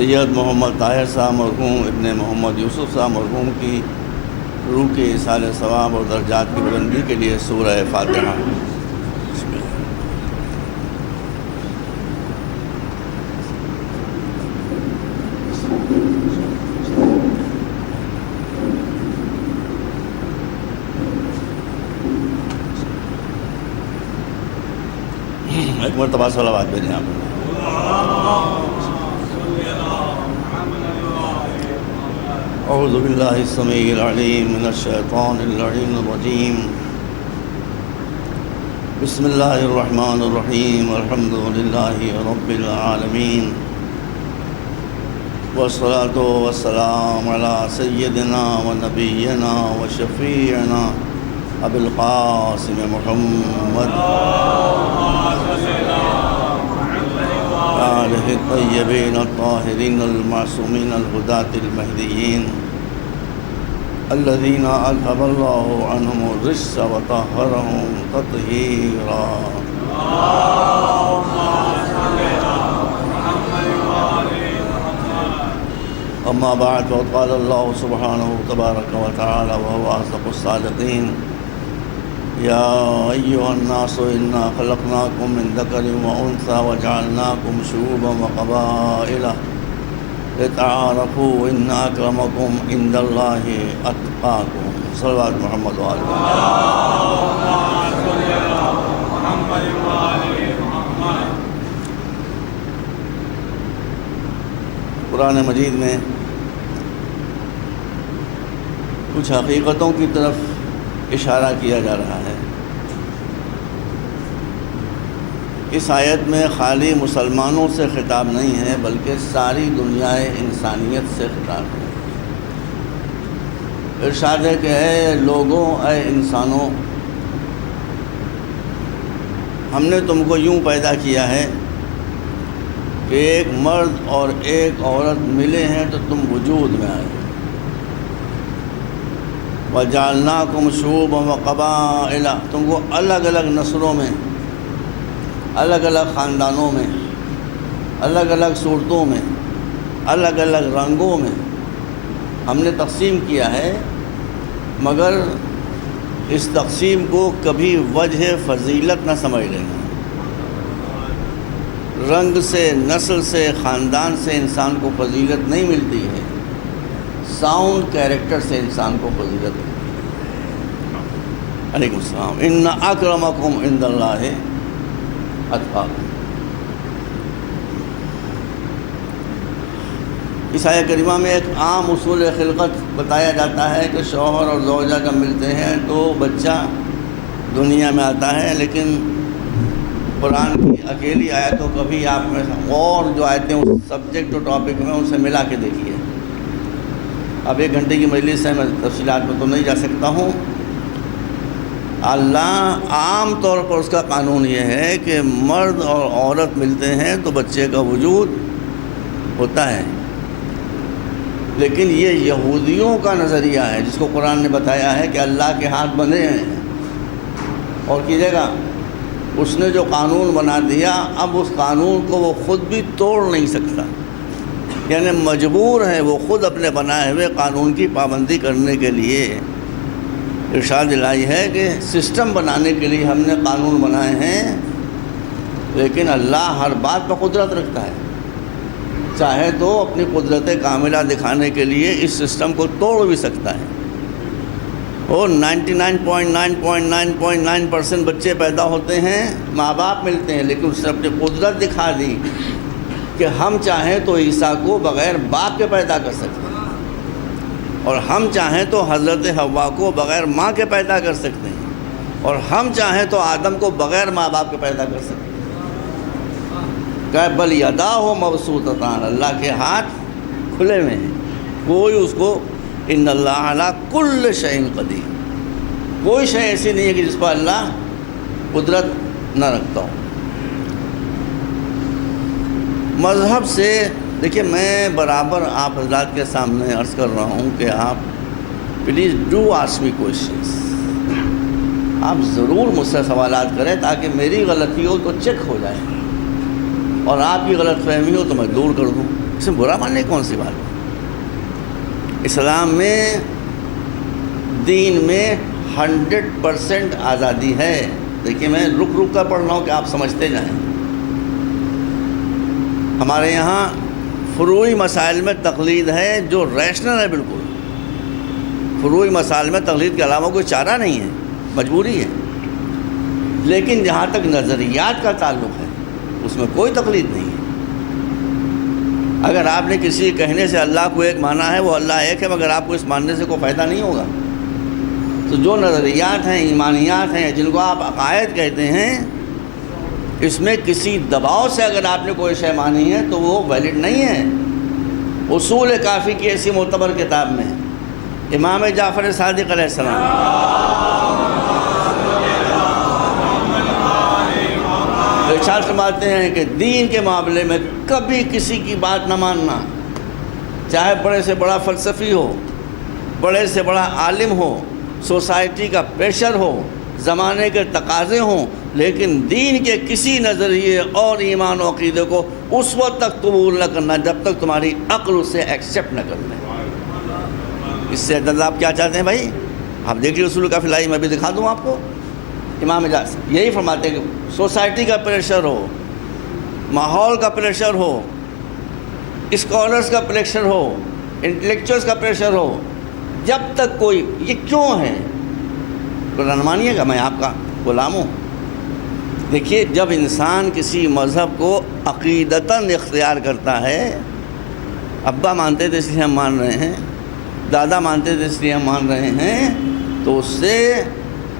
سید محمد طاہر صاحب مرحوم ابن محمد یوسف صاحب مرحوم کی روح کے ایصال ثواب اور درجات کی بلندی کے لیے سورہ فاتحہ۔ بسم اللہ۔ ایک مرتبہ صلوات بھیجیں آپ۔ اعوذ باللہ السمیع العلیم من الشیطان اللعین الرجیم، بسم اللہ الرحمن الرحیم، الحمد للہ رب العالمین، والصلاة والسلام علی سیدنا و نبینا و شفیعنا ابی القاسم محمد آلہ الطیبین الطاہرین المعصومین الہداة المہدیین الذین اذھب اللہ عنہم الرجس وطہرہم تطہیرا۔ اما بعد فقد قال اللہ سبحانہ تبارک وتعالی وهو اصدق الصادقین، یا ایہا الناس انا خلقناکم من ذکر وانثی وجعلناکم شعوبا وقبائل لتعارفوا ان اکرمکم عند اللہ اتقاکم۔ صلوات محمد و آل محمد۔ قرآن مجید میں کچھ حقیقتوں کی طرف اشارہ کیا جا رہا ہے۔ اس آیت میں خالی مسلمانوں سے خطاب نہیں ہے بلکہ ساری دنیا انسانیت سے خطاب ہے۔ ارشاد ہے کہ اے لوگوں، اے انسانوں، ہم نے تم کو یوں پیدا کیا ہے کہ ایک مرد اور ایک عورت ملے ہیں تو تم وجود میں آئے۔ وَجَعَلْنَاكُمْ شُعُوبًا وَقَبَائِلَ، تم کو الگ الگ نسلوں میں، الگ الگ خاندانوں میں، الگ الگ صورتوں میں، الگ الگ رنگوں میں ہم نے تقسیم کیا ہے، مگر اس تقسیم کو کبھی وجہ فضیلت نہ سمجھ لینا۔ رنگ سے، نسل سے، خاندان سے انسان کو فضیلت نہیں ملتی ہے، ساؤنڈ کیریکٹر سے انسان کو فضیلت ملتی ہے۔ علیکم السلام۔ ان اکرمکم عند اللہ اتقاکم۔ اس آیہ کریمہ میں ایک عام اصول خلقت بتایا جاتا ہے کہ شوہر اور زوجہ جب ملتے ہیں تو بچہ دنیا میں آتا ہے، لیکن قرآن کی اکیلی آیتوں کا بھی آپ میں اور جو آیتیں اس سبجیکٹ اور ٹاپک میں ان سے ملا کے دیکھیے۔ اب 1 گھنٹے کی مجلس ہے، میں تفصیلات میں تو نہیں جا سکتا ہوں۔ اللہ عام طور پر اس کا قانون یہ ہے کہ مرد اور عورت ملتے ہیں تو بچے کا وجود ہوتا ہے، لیکن یہ یہودیوں کا نظریہ ہے جس کو قرآن نے بتایا ہے کہ اللہ کے ہاتھ بندھے ہیں اور کیجیے گا۔ اس نے جو قانون بنا دیا، اب اس قانون کو وہ خود بھی توڑ نہیں سکتا، یعنی مجبور ہے وہ خود اپنے بنائے ہوئے قانون کی پابندی کرنے کے لیے۔ ارشاد الہی ہے کہ سسٹم بنانے کے لیے ہم نے قانون بنائے ہیں، لیکن اللہ ہر بات پر قدرت رکھتا ہے، چاہے تو اپنی قدرت کاملہ دکھانے کے لیے اس سسٹم کو توڑ بھی سکتا ہے۔ اور 99.9.9.9% بچے پیدا ہوتے ہیں، ماں باپ ملتے ہیں، لیکن اس نے اپنی قدرت دکھا دی کہ ہم چاہیں تو عیسیٰ کو بغیر باپ کے پیدا کر سکتے ہیں، اور ہم چاہیں تو حضرت حوا کو بغیر ماں کے پیدا کر سکتے ہیں، اور ہم چاہیں تو آدم کو بغیر ماں باپ کے پیدا کر سکتے ہیں۔ کہ بل یداہ مبسوطتان، اللہ کے ہاتھ کھلے ہوئے ہیں، کوئی اس کو، ان اللہ علی کل شیء قدیر، کوئی شے ایسی نہیں ہے کہ جس پر اللہ قدرت نہ رکھتا ہو۔ مذہب سے دیکھیے، میں برابر آپ حضرات کے سامنے عرض کر رہا ہوں کہ آپ please do ask me questions, آپ ضرور مجھ سے سوالات کریں تاکہ میری غلطی ہو تو چیک ہو جائے اور آپ کی غلط فہمی ہو تو میں دور کر دوں۔ اس میں برا ماننے کون سی بات ہے؟ اسلام میں، دین میں 100% آزادی ہے۔ دیکھیے میں رک رک کر پڑھ رہا ہوں کہ آپ سمجھتے جائیں۔ ہمارے یہاں فروعی مسائل میں تقلید ہے جو ریشنل ہے، بالکل فروعی مسائل میں تقلید کے علاوہ کوئی چارہ نہیں ہے، مجبوری ہے۔ لیکن جہاں تک نظریات کا تعلق ہے اس میں کوئی تقلید نہیں ہے۔ اگر آپ نے کسی کہنے سے اللہ کو ایک مانا ہے، وہ اللہ ایک ہے، مگر آپ کو اس ماننے سے کوئی فائدہ نہیں ہوگا۔ تو جو نظریات ہیں، ایمانیات ہیں، جن کو آپ عقائد کہتے ہیں، اس میں کسی دباؤ سے اگر آپ نے کوئی شے مانی ہے تو وہ ویلڈ نہیں ہے۔ اصول کافی کی ایسی معتبر کتاب میں امام جعفر صادق علیہ السلام ارشاد فرماتے ہیں کہ دین کے معاملے میں کبھی کسی کی بات نہ ماننا، چاہے بڑے سے بڑا فلسفی ہو، بڑے سے بڑا عالم ہو، سوسائٹی کا پریشر ہو، زمانے کے تقاضے ہوں، لیکن دین کے کسی نظریے اور ایمان و عقیدے کو اس وقت تک قبول نہ کرنا جب تک تمہاری عقل اسے ایکسیپٹ نہ کر لے۔ اس سے اندازہ آپ کیا چاہتے ہیں بھائی؟ آپ دیکھیے اصول کافی لائی، میں بھی دکھا دوں آپ کو۔ امام جعفر یہی فرماتے ہیں کہ سوسائٹی کا پریشر ہو، ماحول کا پریشر ہو، اسکالرز کا پریشر ہو، انٹلیکچوئلز کا پریشر ہو، جب تک کوئی یہ کیوں ہے؟ قرآن مانیے گا، میں آپ کا غلام ہوں۔ دیکھیے جب انسان کسی مذہب کو عقیدتاً اختیار کرتا ہے، ابا مانتے تھے اس لیے ہم مان رہے ہیں، دادا مانتے تھے اس لیے ہم مان رہے ہیں، تو اس سے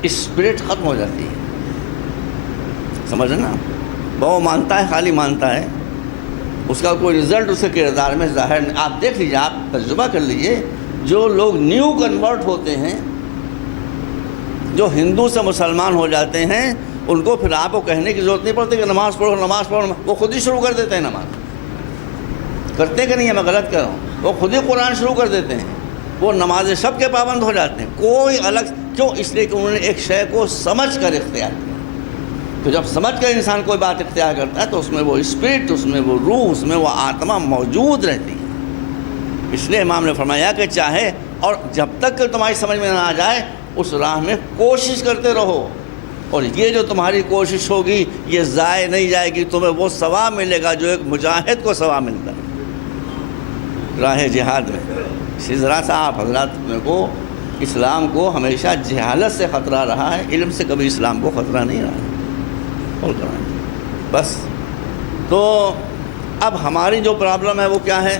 اسپرٹ ختم ہو جاتی ہے۔ سمجھ رہے نا؟ وہ مانتا ہے، خالی مانتا ہے، اس کا کوئی رزلٹ اس کے کردار میں ظاہر نہیں۔ آپ دیکھ لیجیے، آپ تجربہ کر لیجیے، جو لوگ نیو کنورٹ ہوتے ہیں، جو ہندو سے مسلمان ہو جاتے ہیں، ان کو پھر آپ کو کہنے کی ضرورت نہیں پڑتی کہ نماز پڑھو نماز پڑھو، وہ خود ہی شروع کر دیتے ہیں نماز۔ کرتے کہ نہیں ہے؟ میں غلط کر رہا ہوں؟ وہ خود ہی قرآن شروع کر دیتے ہیں، وہ نماز شب کے پابند ہو جاتے ہیں، کوئی الگ کیوں؟ اس لیے کہ انہوں نے ایک شے کو سمجھ کر اختیار کیا۔ تو جب سمجھ کر انسان کوئی بات اختیار کرتا ہے تو اس میں وہ اسپرٹ، اس میں وہ روح، اس میں وہ آتما موجود رہتی ہے۔ اس لیے امام نے فرمایا کہ چاہے، اور جب تک کہ تمہاری سمجھ میں نہ آ جائے اس راہ میں کوشش کرتے رہو، اور یہ جو تمہاری کوشش ہوگی یہ ضائع نہیں جائے گی، تمہیں وہ ثواب ملے گا جو ایک مجاہد کو ثواب ملتا ہے راہ جہاد میں۔ اسی طرح سے آپ حضرات کو اسلام کو ہمیشہ جہالت سے خطرہ رہا ہے، علم سے کبھی اسلام کو خطرہ نہیں رہا ہے۔ بس تو اب ہماری جو پرابلم ہے وہ کیا ہے؟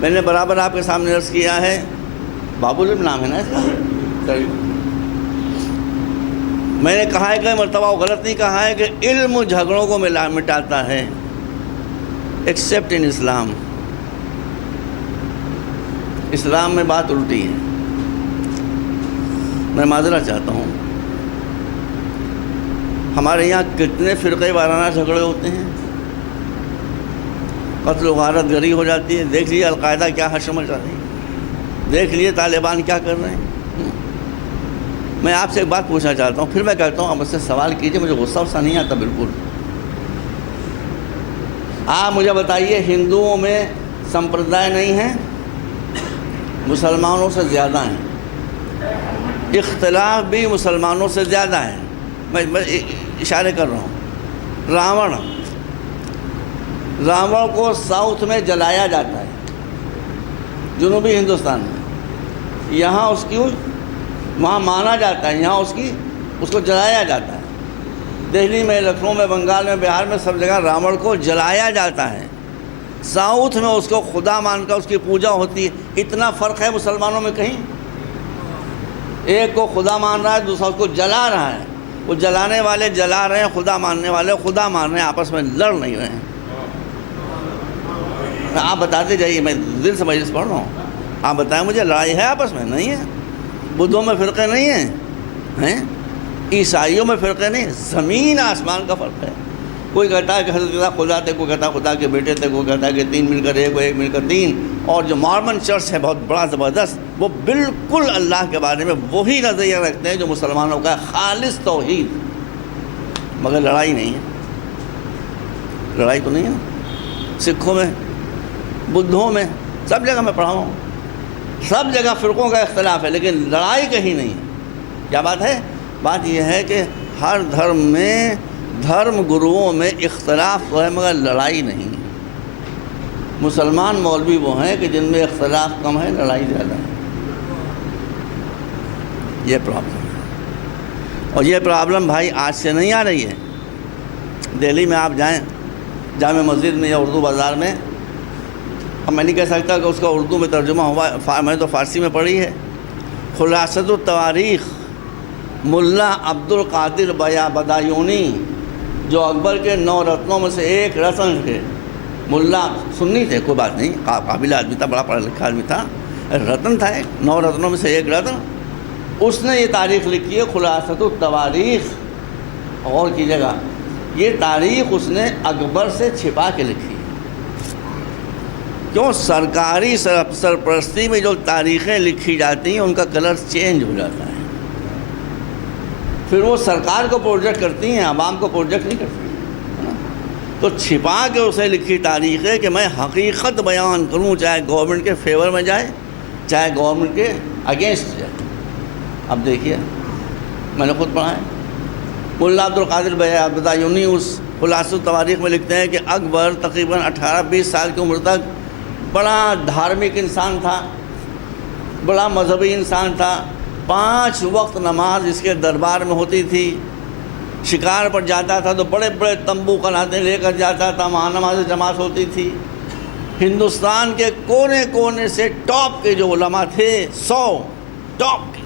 میں نے برابر آپ کے سامنے عرض کیا ہے، بابو العلم نام ہے نا اس کا، میں نے کہا ہے کہ مرتبہ وہ غلط نہیں کہا ہے کہ علم جھگڑوں کو مٹاتا ہے، ایکسیپٹ ان اسلام۔ اسلام میں بات الٹی ہے۔ میں معذرت چاہتا ہوں، ہمارے یہاں کتنے فرقے وارانہ جھگڑے ہوتے ہیں، قتل و غارت گری ہو جاتی ہے۔ دیکھ لیے القاعدہ کیا حشر مچا رہی ہے، دیکھ لیے طالبان کیا کر رہے ہیں۔ میں آپ سے ایک بات پوچھنا چاہتا ہوں، پھر میں کہتا ہوں آپ مجھ سے سوال کیجئے، مجھے غصہ نہیں آتا بالکل۔ آپ مجھے بتائیے، ہندوؤں میں سمپردائے نہیں ہیں؟ مسلمانوں سے زیادہ ہیں، اختلاف بھی مسلمانوں سے زیادہ ہے۔ میں اشارے کر رہا ہوں، راون کو ساؤتھ میں جلایا جاتا ہے، جنوبی ہندوستان میں، یہاں اس کی وہاں مانا جاتا ہے، یہاں اس کو جلایا جاتا ہے۔ دہلی میں، لکھنؤ میں، بنگال میں، بہار میں، سب جگہ راون کو جلایا جاتا ہے۔ ساؤتھ میں اس کو خدا مان کر اس کی پوجا ہوتی ہے۔ اتنا فرق ہے مسلمانوں میں کہیں؟ ایک کو خدا مان رہا ہے، دوسرا اس کو جلا رہا ہے۔ وہ جلانے والے جلا رہے ہیں، خدا ماننے والے خدا مان رہے ہیں، آپس میں لڑ نہیں رہے ہیں۔ آپ بتاتے جائیے، میں دل سے مجلس پڑھ رہا ہوں، آپ بتائیں مجھے، لڑائی ہے آپس میں؟ نہیں ہے۔ بدھوں میں فرقے نہیں ہیں، عیسائیوں میں فرقے نہیں، زمین آسمان کا فرق ہے۔ کوئی کہتا ہے کہ حضرت خدا تھے، کوئی کہتا ہے خدا کے بیٹے تھے، کوئی کہتا ہے کہ 3 مل کر ایک، ایک مل کر 3۔ اور جو مارمن چرچ ہے بہت بڑا زبردست، وہ بالکل اللہ کے بارے میں وہی نظریہ رکھتے ہیں جو مسلمانوں کا خالص توحید، مگر لڑائی نہیں ہے۔ لڑائی تو نہیں ہے نا۔ سکھوں میں بدھوں میں، سب جگہ میں پڑھا ہوں، سب جگہ فرقوں کا اختلاف ہے، لیکن لڑائی کہیں نہیں ہے۔ کیا بات ہے؟ بات یہ ہے کہ ہر دھرم میں، دھرم گروؤں میں اختلاف تو ہے مگر لڑائی نہیں ہے۔ مسلمان مولوی وہ ہیں کہ جن میں اختلاف کم ہے، لڑائی زیادہ ہے۔ یہ پرابلم ہے، اور یہ پرابلم بھائی آج سے نہیں آ رہی ہے۔ دہلی میں آپ جائیں، جامع مسجد میں یا اردو بازار میں، اب میں نہیں کہہ سکتا کہ اس کا اردو میں ترجمہ ہوا، میں تو فارسی میں پڑھی ہے، خلاصۃ التواریخ ملا عبد القادر بدایونی، جو اکبر کے 9 رتنوں میں سے ایک رتن تھے۔ ملا سنی تھے، کوئی بات نہیں، قابل آدمی تھا، بڑا پڑھا لکھا آدمی تھا، رتن تھا، 9 رتنوں میں سے ایک رتن۔ اس نے یہ تاریخ لکھی ہے خلاصۃ التواریخ، اور کی جگہ یہ تاریخ اس نے اکبر سے چھپا کے لکھی ہے۔ کیوں؟ سرکاری سرپرستی میں جو تاریخیں لکھی جاتی ہیں ان کا کلر چینج ہو جاتا ہے، پھر وہ سرکار کو پروجیکٹ کرتی ہیں، عوام کو پروجیکٹ نہیں کرتی ہیں۔ تو چھپا کے اسے لکھی تاریخ ہے کہ میں حقیقت بیان کروں، چاہے گورنمنٹ کے فیور میں جائے، چاہے گورنمنٹ کے اگینسٹ جائے۔ اب دیکھیے، میں نے خود پڑھا ہے، ملا عبد القادر بدایونی اس خلاصۃ التواریخ میں لکھتے ہیں کہ اکبر تقریباً 18-20 سال کی عمر تک بڑا دھارمک انسان تھا، بڑا مذہبی انسان تھا، 5 وقت نماز اس کے دربار میں ہوتی تھی، شکار پر جاتا تھا تو بڑے بڑے تمبو قلعتیں لے کر جاتا تھا، وہاں نماز جماعت ہوتی تھی۔ ہندوستان کے کونے کونے سے ٹاپ کے جو علماء تھے، 100 ٹاپ کے،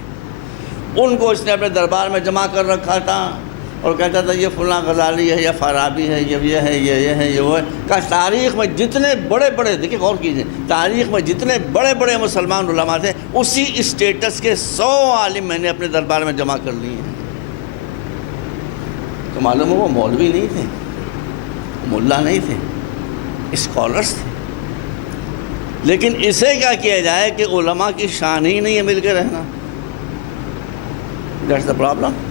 ان کو اس نے اپنے دربار میں جمع کر رکھا تھا، اور کہتا تھا یہ فلاں غزالی ہے، یا فارابی ہے، یہ ہے، یہ ہے، یہ وہ ہے۔ کہ تاریخ میں جتنے بڑے بڑے، دیکھیں غور کیجئے، تاریخ میں جتنے بڑے بڑے مسلمان علماء تھے، اسی اسٹیٹس کے 100 عالم میں نے اپنے دربار میں جمع کر لیے ہیں۔ تو معلوم ہے وہ مولوی نہیں تھے، ملا نہیں تھے، اسکالرس تھے۔ لیکن اسے کیا کیا جائے کہ علماء کی شان ہی نہیں ہے مل کے رہنا۔ That's the problem.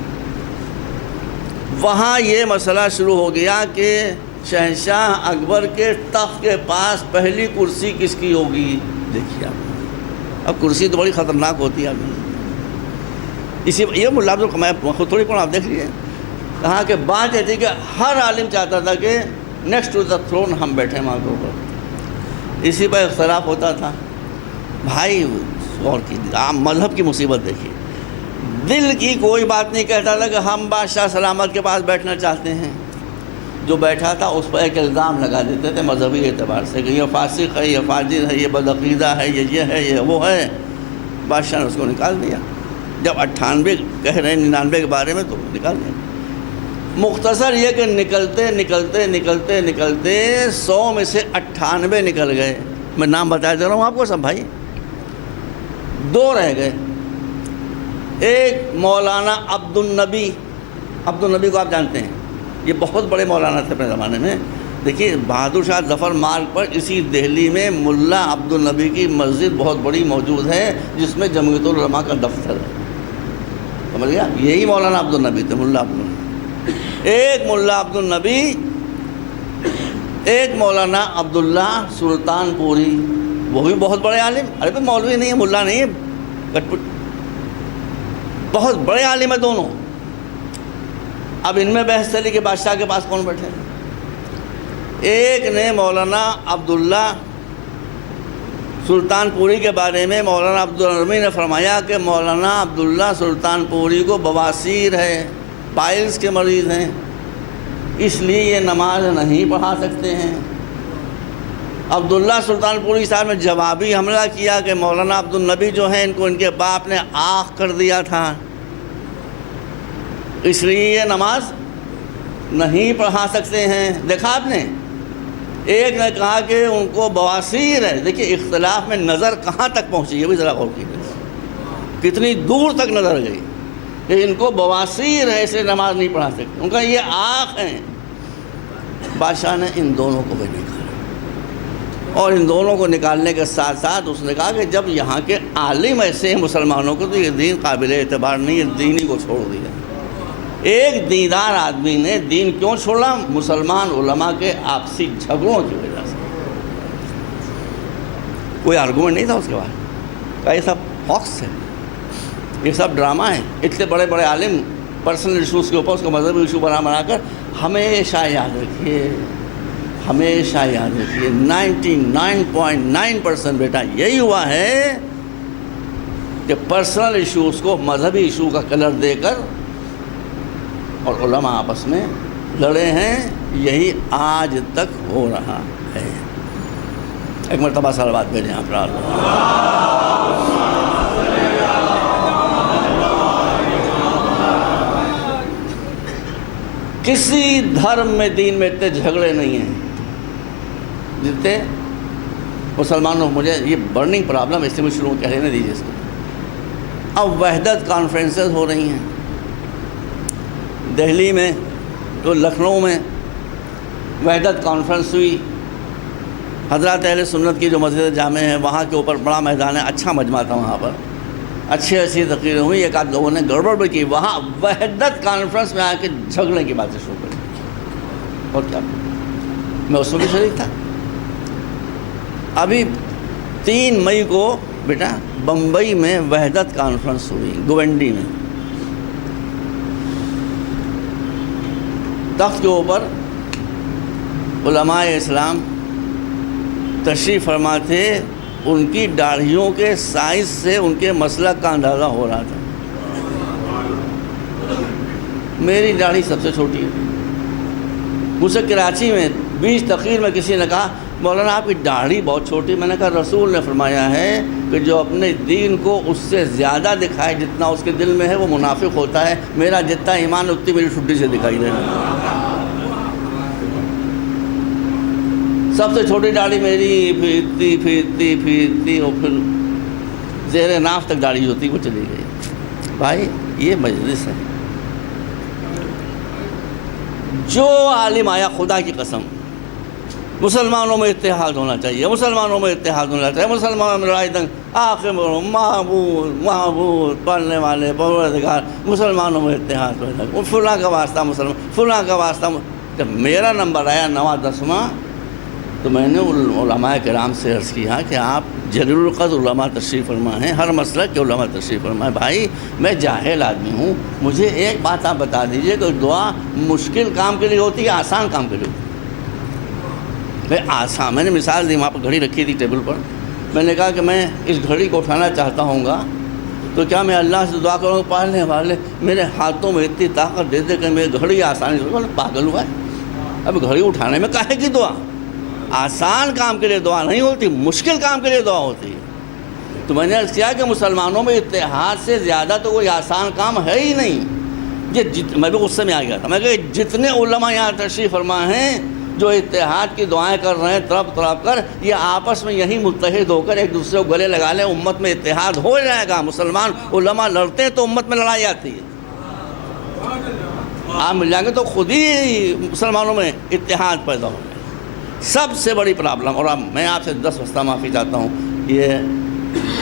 وہاں یہ مسئلہ شروع ہو گیا کہ شہنشاہ اکبر کے تخت کے پاس پہلی کرسی کس کی ہوگی؟ دیکھیے آپ، اب کرسی تو بڑی خطرناک ہوتی ہے آدمی۔ اسی یہ ملا عبد القادر، میں خود تھوڑی پڑھا، آپ دیکھ لیجیے، کہا کہ بات یہ تھی کہ ہر عالم چاہتا تھا کہ نیکسٹ ٹو دا تھرون ہم بیٹھیں وہاں کے اوپر۔ اسی پر اختلاف ہوتا تھا بھائی، اور کی عام مذہب کی مصیبت دیکھیے، دل کی کوئی بات نہیں کہتا تھا کہ ہم بادشاہ سلامت کے پاس بیٹھنا چاہتے ہیں۔ جو بیٹھا تھا اس پر ایک الزام لگا دیتے تھے مذہبی اعتبار سے کہ یہ فاسق ہے، یہ فاجر ہے، یہ بدعقیدہ ہے، یہ ہے، یہ وہ ہے۔ بادشاہ نے اس کو نکال دیا۔ جب 98 کہہ رہے ہیں 99 کے بارے میں، تو نکال دیا۔ مختصر یہ کہ نکلتے نکلتے نکلتے نکلتے 100 میں سے 98 نکل گئے۔ میں نام بتایا جا رہا ہوں آپ کو سب بھائی، 2 رہ گئے۔ ایک مولانا عبد النبی کو آپ جانتے ہیں، یہ بہت بڑے مولانا تھے اپنے زمانے میں۔ دیکھیے بہادر شاہ ظفر مارگ پر اسی دہلی میں ملا عبد النبی کی مسجد بہت بڑی موجود ہے، جس میں جمعیت العلماء کا دفتر ہے، سمجھ گیا؟ یہی مولانا عبد النبی تھے، ملا عبد النبی۔ ایک ملا عبد النبی، ایک مولانا عبداللہ سلطان پوری، وہ بھی بہت بڑے عالم، ارے بھی مولوی نہیں ہے، ملا نہیں ہے، کٹ پٹ، بہت بڑے عالم ہیں دونوں۔ اب ان میں بحث چلی کہ بادشاہ کے پاس کون بیٹھے۔ ایک نے مولانا عبداللہ سلطان پوری کے بارے میں مولانا عبدالرحمن نے فرمایا کہ مولانا عبداللہ سلطان پوری کو بواسیر ہے، پائلز کے مریض ہیں، اس لیے یہ نماز نہیں پڑھا سکتے ہیں۔ عبداللہ سلطان پوری صاحب نے جوابی حملہ کیا کہ مولانا عبد النبی جو ہیں ان کو ان کے باپ نے آنکھ کر دیا تھا، اس لیے یہ نماز نہیں پڑھا سکتے ہیں۔ دیکھا آپ نے، ایک نے کہا کہ ان کو بواسیر ہے۔ دیکھیے اختلاف میں نظر کہاں تک پہنچی ہے، بھی ذرا غور کیجیے، کتنی دور تک نظر گئی کہ ان کو بواسیر ہے اس لیے نماز نہیں پڑھا سکتے، ان کا یہ آنکھ ہیں۔ بادشاہ نے ان دونوں کو بھی نکالا، اور ان دونوں کو نکالنے کے ساتھ ساتھ اس نے کہا کہ جب یہاں کے عالم ایسے ہیں مسلمانوں کو، تو یہ دین قابل اعتبار نہیں ہے، دین ہی کو چھوڑ دیا۔ ایک دیندار آدمی نے دین کیوں چھوڑا؟ مسلمان علماء کے آپسی جھگڑوں کی وجہ سے۔ کوئی آرگومنٹ نہیں تھا اس کے بعد. کہا یہ سب ہاکس ہے, یہ سب ڈرامہ ہے. اتنے بڑے بڑے عالم پرسنل ایشوز کے اوپر اس کو مذہبی ایشو بنا کر ہمیشہ یاد رکھیے, ہمیشہ یاد رکھیے 99.9% بیٹا یہی ہوا ہے کہ پرسنل ایشوز کو مذہبی ایشو کا کلر دے کر اور علماء آپس میں لڑے ہیں. یہی آج تک ہو رہا ہے. ایک مرتبہ صلوات بھیجیں آپ پر. کسی دھرم میں دین میں اتنے جھگڑے نہیں ہیں جتنے مسلمانوں. مجھے یہ برننگ پرابلم اس لیے شروع کہہ لینے دیجیے اس کو. اب وحدت کانفرنسز ہو رہی ہیں دہلی میں, تو لکھنؤ میں وحدت کانفرنس ہوئی. حضرات اہل سنت کی جو مسجد جامع ہے وہاں کے اوپر بڑا میدان ہے, اچھا مجمع تھا وہاں پر, اچھی تقریریں ہوئی. ایک آدھ لوگوں نے گڑبڑ بھی کی. وہاں وحدت کانفرنس میں آ کے جھگڑنے کی باتیں شروع کری. اور کیا, میں اس میں بھی شریک تھا. ابھی 3 مئی کو بیٹا بمبئی میں وحدت کانفرنس ہوئی, گوونڈی میں. تخت کے اوپر علماء اسلام تشریف فرما تھے. ان کی داڑھیوں کے سائز سے ان کے مسلک کا اندازہ ہو رہا تھا. میری داڑھی سب سے چھوٹی ہے. مجھ سے کراچی میں 20 تقریر میں کسی نے کہا مولانا آپ کی داڑھی بہت چھوٹی. میں نے کہا رسول نے فرمایا ہے کہ جو اپنے دین کو اس سے زیادہ دکھائے جتنا اس کے دل میں ہے وہ منافق ہوتا ہے. میرا جتنا ایمان اتنی میری چھٹی سے دکھائی دے رہا. سب سے چھوٹی داڑھی میری پھرتی اور پھر زیر ناف تک داڑھی ہوتی وہ چلی گئی. بھائی یہ مجلس ہے. جو عالم آیا خدا کی قسم مسلمانوں میں اتحاد ہونا چاہیے, مسلمانوں میں اتحاد ہونا چاہیے, مسلمانوں میں لڑائی دنگ آخر معبود پڑھنے والے پروردگار, مسلمانوں میں اتحاد ہونا چاہیے. فلاں کا واسطہ مسلمان, فلاں کا واسطہ. جب میرا نمبر آیا 9واں 10واں تو میں نے علماء کرام سے عرض کیا کہ آپ جلیل القدر علماء تشریف فرما ہیں, ہر مسلک کے علماء تشریف فرما ہیں. بھائی میں جاہل آدمی ہوں, مجھے ایک بات آپ بتا دیجئے کہ دعا مشکل کام کے لیے ہوتی ہے آسان کام کے لیے ہوتی ہے؟ آسان, میں نے مثال دی, وہاں پر گھڑی رکھی تھی ٹیبل پر. میں نے کہا کہ میں اس گھڑی کو اٹھانا چاہتا ہوں گا تو کیا میں اللہ سے دعا کروں گا پالنے والے میرے ہاتھوں میں اتنی طاقت دے دے کہ میری گھڑی آسانی سے. پاگل ہوا ہے, اب گھڑی اٹھانے میں کاہے کی دعا؟ آسان کام کے لیے دعا نہیں ہوتی, مشکل کام کے لیے دعا ہوتی ہے. تو میں نے عرض کیا کہ مسلمانوں میں اتحاد سے زیادہ تو کوئی آسان کام ہے ہی نہیں. میں بھی غصے میں آ گیا تھا. میں کہ جتنے علماء یہاں تشریف فرما ہیں جو اتحاد کی دعائیں کر رہے ہیں تڑپ کر, یہ آپس میں یہی متحد ہو کر ایک دوسرے کو گلے لگا لیں, امت میں اتحاد ہو جائے گا. مسلمان علماء لڑتے ہیں تو امت میں لڑائی آتی ہے. آپ مل جائیں گے تو خود ہی مسلمانوں میں اتحاد پیدا ہو. سب سے بڑی پرابلم, اور اب میں آپ سے 10 وسطہ معافی چاہتا ہوں, یہ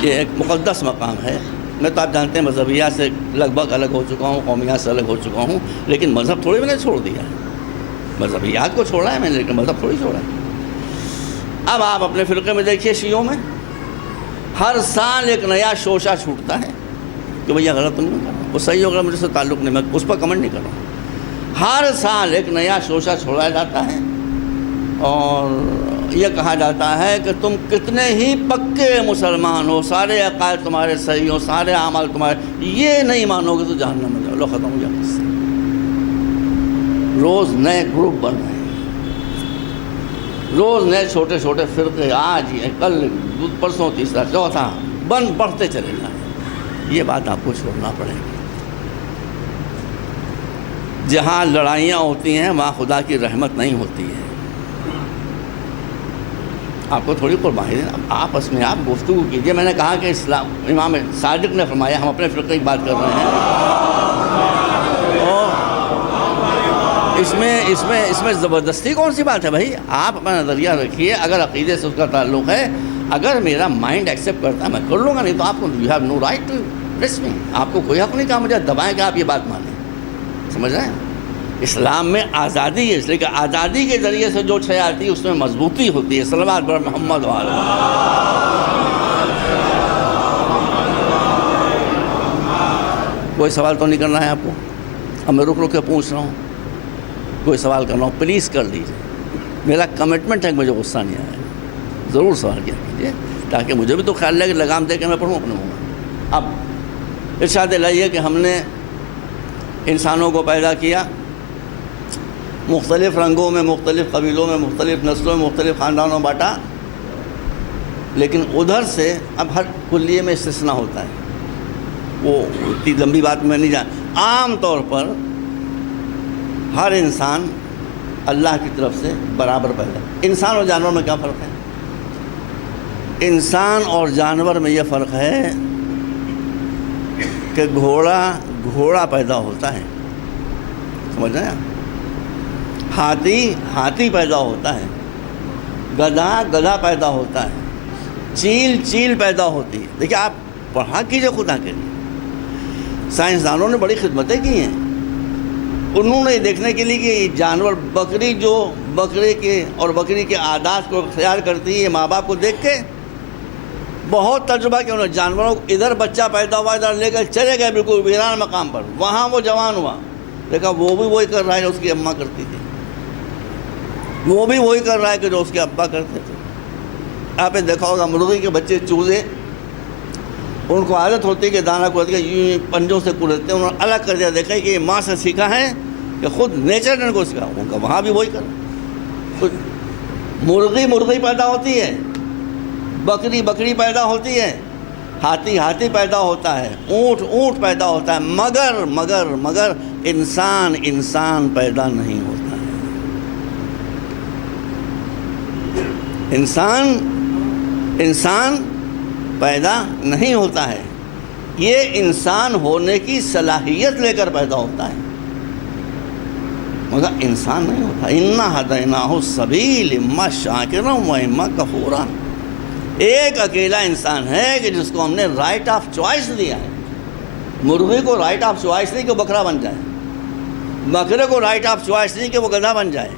ایک مقدس مقام ہے. میں تو آپ جانتے ہیں مذہبیات سے لگ بھگ الگ ہو چکا ہوں, قومیات سے الگ ہو چکا ہوں, لیکن مذہب تھوڑی میں نے چھوڑ دیا ہے. مذہبیات کو چھوڑا ہے میں نے, لیکن مذہب تھوڑی چھوڑا ہے. اب آپ اپنے فرقے میں دیکھیے, شیعوں میں ہر سال ایک نیا شوشہ چھوٹتا ہے کہ بھیا غلط نہیں کر رہا, وہ صحیح ہوگا مجھے سے تعلق نہیں, میں اس پر کمنٹ نہیں کر رہا ہوں. ہر سال ایک نیا شوشہ چھوڑا جاتا ہے اور یہ کہا جاتا ہے کہ تم کتنے ہی پکے مسلمان ہو, سارے عقائد تمہارے صحیح ہو, سارے اعمال تمہارے, یہ نہیں مانو گے تو جہنم میں جاؤ. لو ختم ہو جائے. روز نئے گروپ بن رہے ہیں, روز نئے چھوٹے چھوٹے فرقے, آج یہ کل پرسوں تیسرا چوتھا بڑھتے چلے جائیں. یہ بات آپ کو چھوڑنا پڑے گی. جہاں لڑائیاں ہوتی ہیں وہاں خدا کی رحمت نہیں ہوتی ہے. آپ کو تھوڑی قربانی دینا, آپس میں آپ گفتگو کیجیے. میں نے کہا کہ اسلام امام صادق نے فرمایا, ہم اپنے فرقے کی بات کر رہے ہیں, اور اس میں زبردستی کون سی بات ہے بھائی؟ آپ اپنا نظریہ رکھیے. اگر عقیدے سے اس کا تعلق ہے, اگر میرا مائنڈ ایکسیپٹ کرتا ہے میں کر لوں گا, نہیں تو آپ کو you have no right to press me. آپ کو کوئی حق نہیں کہا مجھے دبائیں کہ آپ یہ بات مانیں. سمجھ رہے ہیں؟ اسلام میں آزادی ہے, اس لیے کہ آزادی کے ذریعے سے جو شے آتی ہے اس میں مضبوطی ہوتی ہے. صلوات بر محمد وعلی کوئی سوال تو نہیں کرنا ہے آپ کو؟ اب میں رک کے پوچھ رہا ہوں، کوئی سوال کرنا ہو پلیز کر لیجیے، میرا کمٹمنٹ ہے کہ مجھے غصہ نہیں آیا، ضرور سوال کیا کیجیے تاکہ مجھے بھی تو خیال لگے کہ لگام دے کے میں پڑھوں اپنے منہ میں۔ اب ارشاد الہی ہے کہ ہم نے انسانوں کو پیدا کیا، مختلف رنگوں میں، مختلف قبیلوں میں، مختلف نسلوں میں، مختلف خاندانوں میں بانٹا، لیکن ادھر سے اب ہر کلیے میں استثناء ہوتا ہے، وہ اتنی لمبی بات میں نہیں جان۔ عام طور پر ہر انسان اللہ کی طرف سے برابر پیدا۔ انسان اور جانور میں کیا فرق ہے؟ انسان اور جانور میں یہ فرق ہے کہ گھوڑا پیدا ہوتا ہے، سمجھ رہے ہیں؟ ہاتھی پیدا ہوتا ہے، گدھا پیدا ہوتا ہے، چیل پیدا ہوتی ہے۔ دیکھیں آپ پڑھا کیجئے خدا کے لیے، سائنسدانوں نے بڑی خدمتیں کی ہیں، انہوں نے دیکھنے کے لیے کہ جانور بکری جو بکری کے عادات کو اختیار کرتی ہے، ماں باپ کو دیکھ کے بہت تجربہ کیا انہوں نے، جانوروں ادھر بچہ پیدا ہوا، ادھر لے کر چلے گئے بالکل ویران مقام پر، وہاں وہ جوان ہوا، دیکھا وہ بھی وہی کر رہا ہے جو اس کی اماں کرتی تھی، وہ بھی وہی کر رہا ہے کہ جو اس کے ابا کرتے تھے۔ آپ نے دیکھا ہوگا مرغی کے بچے چوزے، ان کو عادت ہوتی ہے کہ دانہ کو یوں پنجوں سے کلتے ہیں، انہوں نے الگ کر دیا، دیکھا کہ یہ ماں سے سیکھا ہے کہ خود نیچر نے ان کو سکھا، ان کا وہاں بھی وہی کر۔ مرغی پیدا ہوتی ہے، بکری پیدا ہوتی ہے، ہاتھی پیدا ہوتا ہے، اونٹ پیدا ہوتا ہے، مگر انسان پیدا نہیں ہوتا ہے۔ انسان پیدا نہیں ہوتا ہے، یہ انسان ہونے کی صلاحیت لے کر پیدا ہوتا ہے، مگر انسان نہیں ہوتا۔ اِنَّا هَدَيْنَاهُ السَّبِيلَ إِمَّا شَاكِرًا وَإِمَّا كَفُورًا۔ ایک اکیلا انسان ہے کہ جس کو ہم نے رائٹ آف چوائس دیا ہے۔ مرغی کو رائٹ آف چوائس نہیں کہ بکرا بن جائے، بکرے کو رائٹ آف چوائس نہیں کہ وہ گدھا بن جائے،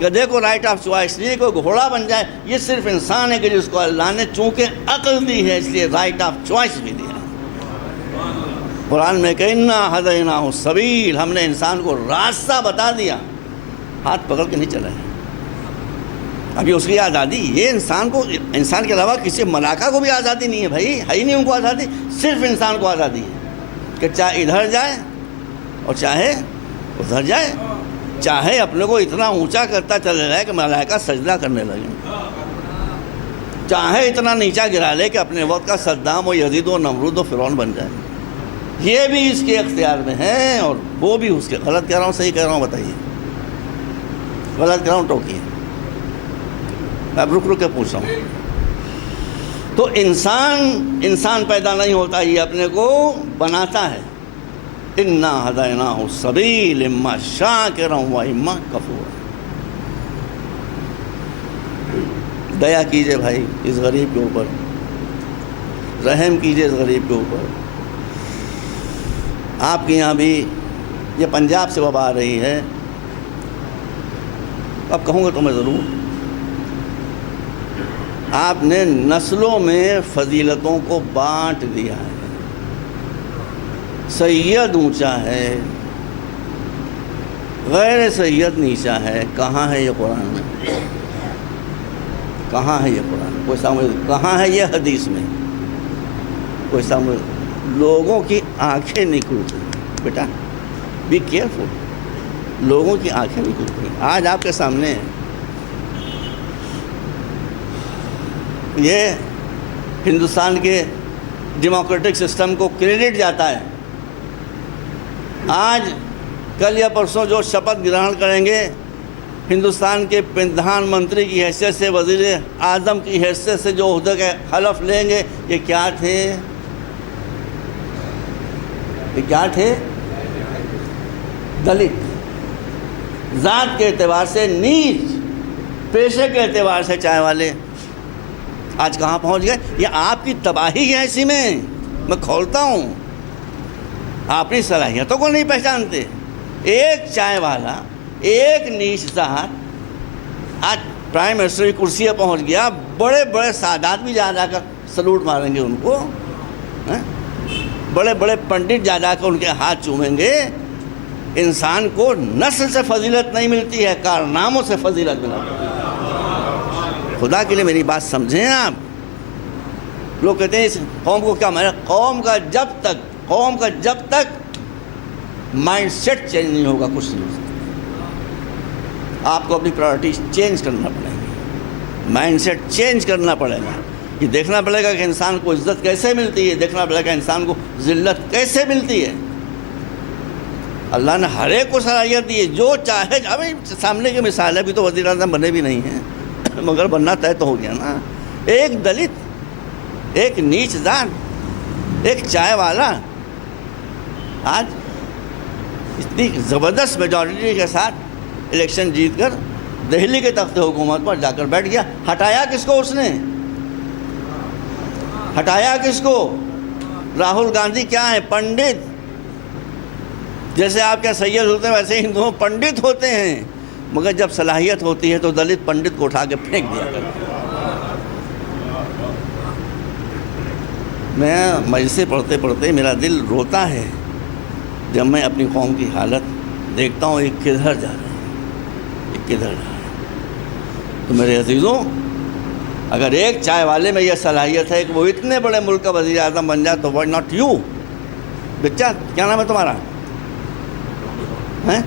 گدھے کو رائٹ آف چوائس نہیں کہ وہ گھوڑا بن جائے۔ یہ صرف انسان ہے کہ جس کو اللہ نے چونکہ عقل دی ہے اس لیے رائٹ آف چوائس بھی دیا ہے۔ قرآن میں کہ اِنَّا هَدَيْنَاهُ السَّبِيلَ، ہم نے انسان کو راستہ بتا دیا، ہاتھ پکڑ کے نہیں چلا ہے۔ ابھی اس کی آزادی، یہ انسان کے علاوہ کسی ملاکہ کو بھی آزادی نہیں ہے بھائی، ہے ہی نہیں ان کو آزادی، صرف انسان کو آزادی ہے کہ چاہے ادھر جائے اور چاہے ادھر جائے، چاہے اپنے کو اتنا اونچا کرتا چلے جائے کہ ملائکہ سجدہ کرنے لگے، چاہے اتنا نیچا گرا لے کہ اپنے وقت کا صدام و یزید و نمرود و فرعون بن جائے، یہ بھی اس کے اختیار میں ہے اور وہ بھی اس کے۔ غلط کہہ رہا ہوں صحیح کہہ رہا ہوں بتائیے؟ غلط کہہ رہا ہوں ٹوکیے، اب رک کے پوچھ رہا ہوں۔ تو انسان پیدا نہیں ہوتا، یہ اپنے کو بناتا ہے۔ اِنَّا هَدَيْنَاهُ السَّبِيلَ إِمَّا شَاكِرًا وَإِمَّا كَفُورًا۔ دیا کیجئے بھائی اس غریب کے اوپر، رحم کیجئے اس غریب کے اوپر۔ آپ کے یہاں بھی یہ پنجاب سے وبا آ رہی ہے، اب کہوں گا تو میں ضرور، آپ نے نسلوں میں فضیلتوں کو بانٹ دیا ہے، سید اونچا ہے، غیر سید نیچا ہے۔ کہاں ہے یہ قرآن میں؟ کہاں ہے یہ قرآن؟ کوئی سامنے کہاں ہے یہ حدیث میں؟ کوئی سامنے لوگوں کی آنکھیں نہیں کھلتی بیٹا، بی کیئرفل، لوگوں کی آنکھیں نہیں کھلتی۔ آج آپ کے سامنے یہ ہندوستان کے ڈیموکریٹک سسٹم کو کریڈٹ جاتا ہے۔ آج کل یا پرسوں جو شپت گرہن کریں گے ہندوستان کے پردھان منتری کی حیثیت سے، وزیر اعظم کی حیثیت سے جو عہدے کے حلف لیں گے، یہ کیا تھے؟ یہ کیا تھے؟ دلت، ذات کے اعتبار سے نیچ، پیشے کے اعتبار سے چائے والے۔ آج کہاں پہنچ گئے؟ یہ آپ کی تباہی ہے، اسی میں کھولتا ہوں۔ آپ اپنی صلاحیتوں کو نہیں پہچانتے۔ ایک چائے والا، ایک نیچ ذات آج پرائم منسٹر کی کرسی پہ پہنچ گیا، بڑے بڑے سادات بھی جا کر سلوٹ ماریں گے ان کو، بڑے بڑے پنڈت جا جا کر ان کے ہاتھ چومیں گے. انسان کو نسل سے فضیلت نہیں ملتی ہے، کارناموں سے فضیلت ملتی ہے. خدا کے لیے میری بات سمجھیں آپ. لوگ کہتے ہیں اس قوم کو کیا مانا؟ قوم کا جب تک مائنڈ سیٹ چینج نہیں ہوگا کچھ نہیں ہو سکتا. آپ کو اپنی پرائورٹی چینج کرنا پڑے گی، مائنڈ سیٹ چینج کرنا پڑے گا. یہ دیکھنا پڑے گا کہ انسان کو عزت کیسے ملتی ہے، دیکھنا پڑے گا انسان کو ذلت کیسے ملتی ہے. اللہ نے ہر ایک کو صلاحیت دی ہے، جو چاہے. ابھی سامنے کی مثال ہے، ابھی تو وزیر اعظم بنے بھی نہیں ہیں مگر بننا طے تو ہو گیا نا. ایک دلت، ایک نیچ ذات، ایک چائے والا آج اتنی زبردست میجورٹی کے ساتھ الیکشن جیت کر دہلی کے تخت حکومت پر جا کر بیٹھ گیا. ہٹایا کس کو اس نے؟ ہٹایا کس کو؟ راہل گاندھی کیا ہے؟ پنڈت. جیسے آپ کے سید ہوتے ہیں ویسے ہندوؤں پنڈت ہوتے ہیں، مگر جب صلاحیت ہوتی ہے تو دلت پنڈت کو اٹھا کے پھینک دیا کرتے. میں مجلسیں پڑھتے پڑھتے میرا دل روتا ہے جب میں اپنی قوم کی حالت دیکھتا ہوں. ایک کدھر جا رہے ہیں، ایک کدھر جا رہے ہیں. تو میرے عزیزوں، اگر ایک چائے والے میں یہ صلاحیت ہے کہ وہ اتنے بڑے ملک کا وزیر اعظم بن جائے تو وائی ناٹ یو؟ بچہ کیا نام ہے تمہارا؟ ہیں؟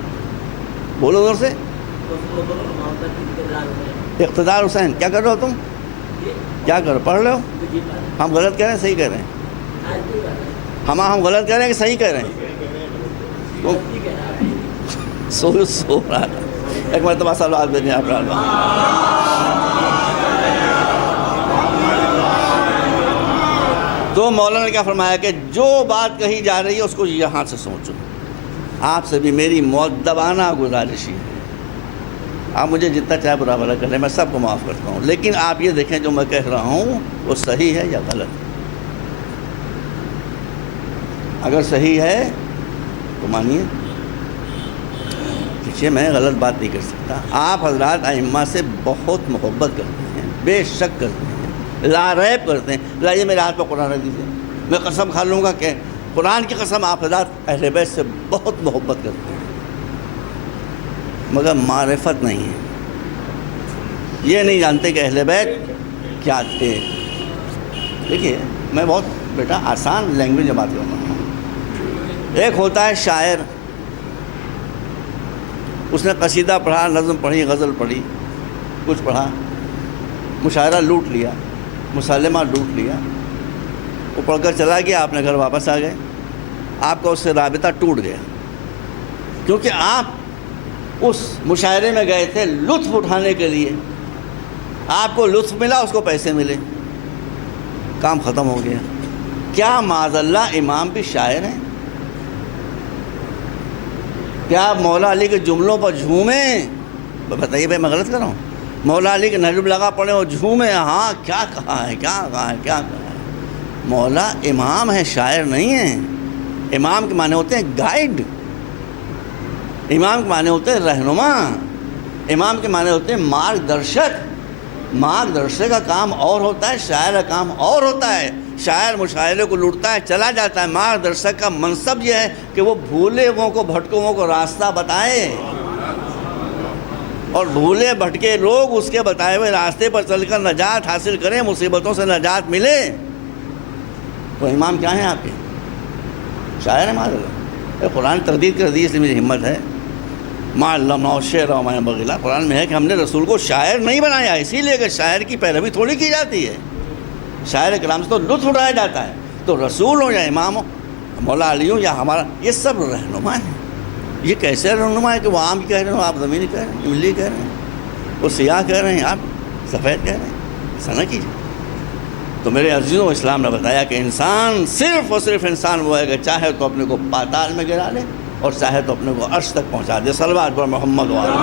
بولو زور سے. اقتدار حسین. کیا کر رہے ہو تم؟ کیا کر رہے ہو؟ پڑھ رہے ہو؟ ہم غلط کہہ رہے ہیں صحیح کہہ رہے ہیں؟ ہم غلط کہہ رہے ہیں کہ صحیح کہہ رہے ہیں؟ سو رہا تھا. ایک مرتبہ سوال دینے آپ رہا. تو مولانا نے کیا فرمایا کہ جو بات کہی جا رہی ہے اس کو یہاں سے سوچو. آپ سے بھی میری مؤدبانہ گزارش ہے، آپ مجھے جتنا چاہے برا بھلا کر لیں، میں سب کو معاف کرتا ہوں، لیکن آپ یہ دیکھیں جو میں کہہ رہا ہوں وہ صحیح ہے یا غلط. اگر صحیح ہے تو مانیے، دیکھیے میں غلط بات نہیں کر سکتا. آپ حضرات ائمہ سے بہت محبت کرتے ہیں، بے شک کرتے ہیں، لا ریب کرتے ہیں. لائیے میرے ہاتھ پہ قرآن رکھ دیجیے، میں قسم کھا لوں گا کہ قرآن کی قسم آپ حضرات اہل بیت سے بہت محبت کرتے ہیں، مگر معرفت نہیں ہے. یہ نہیں جانتے کہ اہل بیت کیا تھے. دیکھیے میں بہت بیٹا آسان لینگویج میں بات کر رہا ہوں. ایک ہوتا ہے شاعر، اس نے قصیدہ پڑھا، نظم پڑھی، غزل پڑھی، کچھ پڑھا، مشاعرہ لوٹ لیا، مسلمہ لوٹ لیا، وہ پڑھ کر چلا گیا، آپ نے گھر واپس آ گئے، آپ کا اس سے رابطہ ٹوٹ گیا، کیونکہ آپ اس مشاعرے میں گئے تھے لطف اٹھانے کے لیے. آپ کو لطف ملا، اس کو پیسے ملے، کام ختم ہو گیا. کیا معاذ اللہ امام بھی شاعر ہیں؟ کیا آپ مولا علی کے جملوں پر جھومیں؟ بتائیے بھائی میں غلط کر رہا ہوں؟ مولا علی کے نہج البلاغہ پڑھیں اور جھومیں، ہاں کیا کہا ہے، کیا کہا ہے، کیا کہا ہے. مولا امام ہے، شاعر نہیں ہیں. امام کے معنی ہوتے ہیں گائیڈ، امام کے معنی ہوتے ہیں رہنما، امام کے معنی ہوتے ہیں مارگ درشک. مارگ درشک کا کام اور ہوتا ہے، شاعر کا کام اور ہوتا ہے. شاعر مشاعرے کو لوٹتا ہے، چلا جاتا ہے. مارگ درشک کا منصب یہ ہے کہ وہ بھولے ہووں کو، بھٹکوں ہووں کو راستہ بتائے، اور بھولے بھٹکے لوگ اس کے بتائے ہوئے راستے پر چل کر نجات حاصل کریں، مصیبتوں سے نجات ملے. تو امام کیا ہیں آپ کے؟ شاعر ہے. معاذ اللہ. قرآن تردید کر دی، اس لیے میری ہمت ہے. ما علمنا الشعر وما ينبغي له. قرآن میں ہے کہ ہم نے رسول کو شاعر نہیں بنایا، اسی لیے کہ شاعر کی پیروی تھوڑی کی جاتی ہے. شاعر کلام سے تو لطف اٹھایا جاتا ہے. تو رسول ہو یا امام ہو، مولا علی ہو یا ہمارا، یہ سب رہنما ہیں. یہ کیسے رہنما ہے کہ وہ عام کہہ رہے ہو، آپ زمینی کہہ رہے ہیں، املی کہہ رہے ہیں، وہ سیاہ کہہ رہے ہیں، آپ سفید کہہ رہے ہیں. ایسا نہ کیجیے. تو میرے عزیزوں، اسلام نے بتایا کہ انسان صرف اور صرف انسان وہ ہے کہ چاہے تو اپنے کو پاتال میں گرا لے اور چاہے تو اپنے کو عرش تک پہنچا دے. صلوات پر محمد وعلی.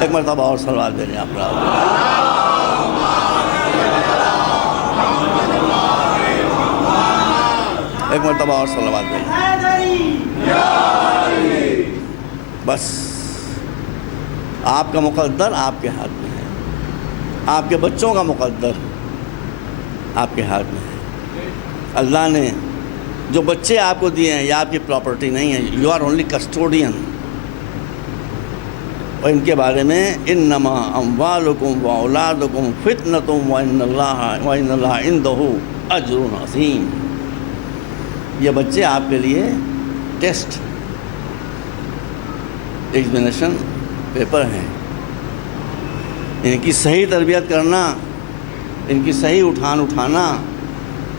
ایک مرتبہ اور صلوات دے رہے ہیں آپ. ایک مرتبہ اور صلوات دے رہے ہیں. بس آپ کا مقدر آپ کے ہاتھ میں ہے. آپ کے بچوں کا مقدر آپ کے ہاتھ میں ہے. اللہ نے جو بچے آپ کو دیے ہیں یہ آپ کی پراپرٹی نہیں ہے. You are only custodian. اور ان کے بارے میں انما اموالکم و اولادکم فتنۃ وان اللہ عندہ اجر عظیم. یہ بچے آپ کے لیے ٹیسٹ ایگزامینیشن پیپر ہیں. ان کی صحیح تربیت کرنا, ان کی صحیح اٹھانا.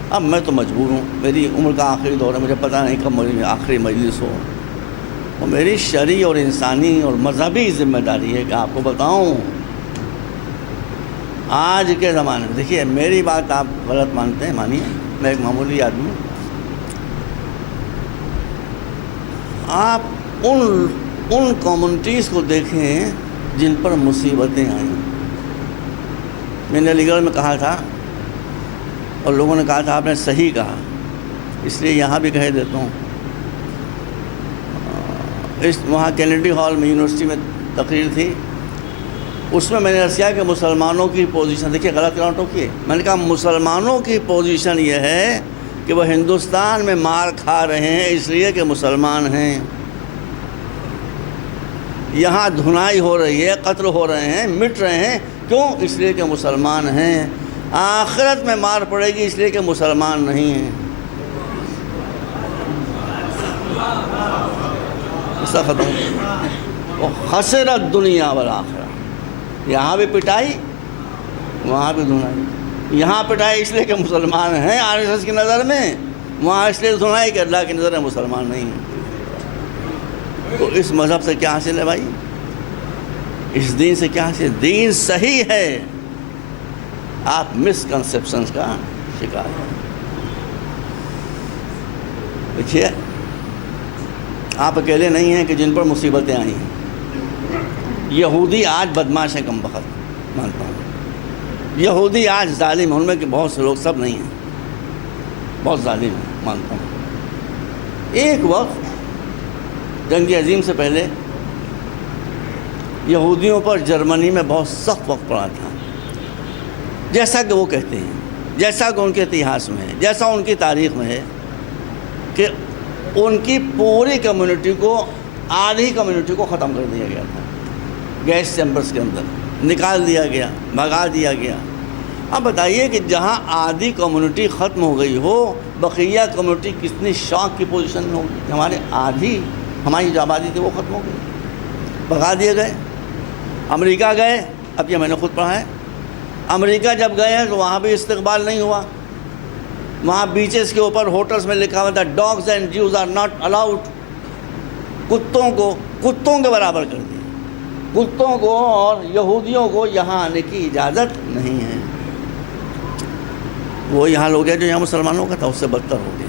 اب میں تو مجبور ہوں, میری عمر کا آخری دور ہے, مجھے پتہ نہیں کب آخری مجلس ہو, اور میری شرعی اور انسانی اور مذہبی ذمہ داری ہے کہ آپ کو بتاؤں. آج کے زمانے میں دیکھیے, میری بات آپ غلط مانتے ہیں, مانیے, میں ایک معمولی آدمی ہوں. آپ ان کمیونٹیز کو دیکھیں جن پر مصیبتیں آئیں. میں نے علی گڑھ میں کہا تھا اور لوگوں نے کہا تھا آپ نے صحیح کہا, اس لیے یہاں بھی کہہ دیتا ہوں. وہاں کینیڈی ہال میں یونیورسٹی میں تقریر تھی, اس میں نے عرض کیا کہ مسلمانوں کی پوزیشن, دیکھیے غلط کراؤنٹ کیے, میں نے کہا مسلمانوں کی پوزیشن یہ ہے کہ وہ ہندوستان میں مار کھا رہے ہیں اس لیے کہ مسلمان ہیں. یہاں دھنائی ہو رہی ہے, قتل ہو رہے ہیں, مٹ رہے ہیں, کیوں؟ اس لیے کہ مسلمان ہیں. آخرت میں مار پڑے گی اس لیے کہ مسلمان نہیں ہیں. اس کا ختم. خسرت دنیا والآخرہ. یہاں بھی پٹائی, وہاں بھی دھنائی. یہاں پٹائی اس لیے کہ مسلمان ہیں RSS کی نظر میں, وہاں اس لیے دھنائی کہ اللہ کی نظر میں مسلمان نہیں ہیں. تو اس مذہب سے کیا حاصل ہے بھائی؟ اس دین سے کیا حاصل؟ دین صحیح ہے, آپ مسکنسیپشنز کا شکار ہیں. دیکھیے, آپ اکیلے نہیں ہیں کہ جن پر مصیبتیں آئی ہیں. یہودی آج بدماش ہیں, کم بخت مانتا ہوں. یہودی آج ظالم ہیں, ان میں کہ بہت سے لوگ, سب نہیں ہیں, بہت ظالم ہیں مانتا ہوں. ایک وقت جنگ عظیم سے پہلے یہودیوں پر جرمنی میں بہت سخت وقت پڑا تھا, جیسا کہ وہ کہتے ہیں, جیسا کہ ان کے اتہاس میں ہے, جیسا ان کی تاریخ میں ہے کہ ان کی پوری کمیونٹی کو, آدھی کمیونٹی کو ختم کر دیا گیا تھا. گیس چیمبرز کے اندر نکال دیا گیا, بھگا دیا گیا. اب بتائیے کہ جہاں آدھی کمیونٹی ختم ہو گئی ہو, بقیہ کمیونٹی کتنی شوق کی پوزیشن میں ہوگی. ہمارے آدھی, ہماری جو آبادی تھی وہ ختم ہو گئی, بھگا دیے گئے. امریکہ گئے, اب یہ میں نے خود پڑھا ہے, امریکہ جب گئے ہیں تو وہاں بھی استقبال نہیں ہوا. وہاں بیچز کے اوپر ہوٹلز میں لکھا ہوا تھا dogs and Jews are not allowed. کتوں کو کتوں کے برابر کر دیا. کتوں کو اور یہودیوں کو یہاں آنے کی اجازت نہیں ہے. وہ یہاں لوگ ہیں جو یہاں مسلمانوں کا تھا, اس سے بدتر ہو گیا.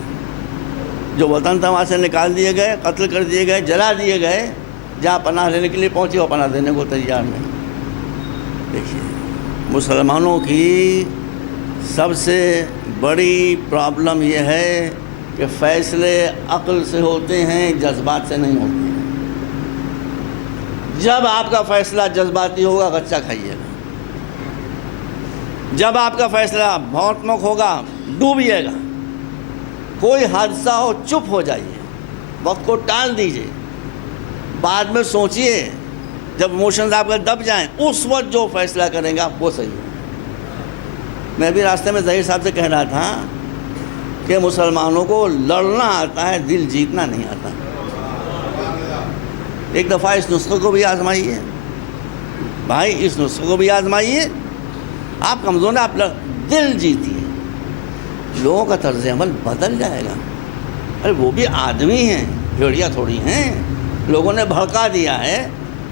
جو وطن تھا وہاں سے نکال دیے گئے, قتل کر دیے گئے, جلا دیے گئے. جہاں پناہ لینے کے لیے پہنچے وہ پناہ دینے کو تیار نہیں. دیکھیے, مسلمانوں کی سب سے بڑی پرابلم یہ ہے کہ فیصلے عقل سے ہوتے ہیں, جذبات سے نہیں ہوتے ہیں. جب آپ کا فیصلہ جذباتی ہوگا غچہ کھائیے گا, جب آپ کا فیصلہ بھوتمک ہوگا ڈوبیے گا. کوئی حادثہ ہو چپ ہو جائیے, وقت کو ٹال دیجیے, بعد میں سوچئے, جب ایموشنز آپ کے دب جائیں اس وقت جو فیصلہ کریں گے آپ وہ صحیح ہے. میں بھی راستے میں ظہیر صاحب سے کہہ رہا تھا کہ مسلمانوں کو لڑنا آتا ہے, دل جیتنا نہیں آتا. ایک دفعہ اس نسخے کو بھی آزمائیے بھائی, اس نسخے کو بھی آزمائیے. آپ کمزور ہیں, آپ دل جیتیے, لوگوں کا طرز عمل بدل جائے گا. ارے وہ بھی آدمی ہیں, بھیڑیا تھوڑی ہیں. لوگوں نے بھڑکا دیا ہے.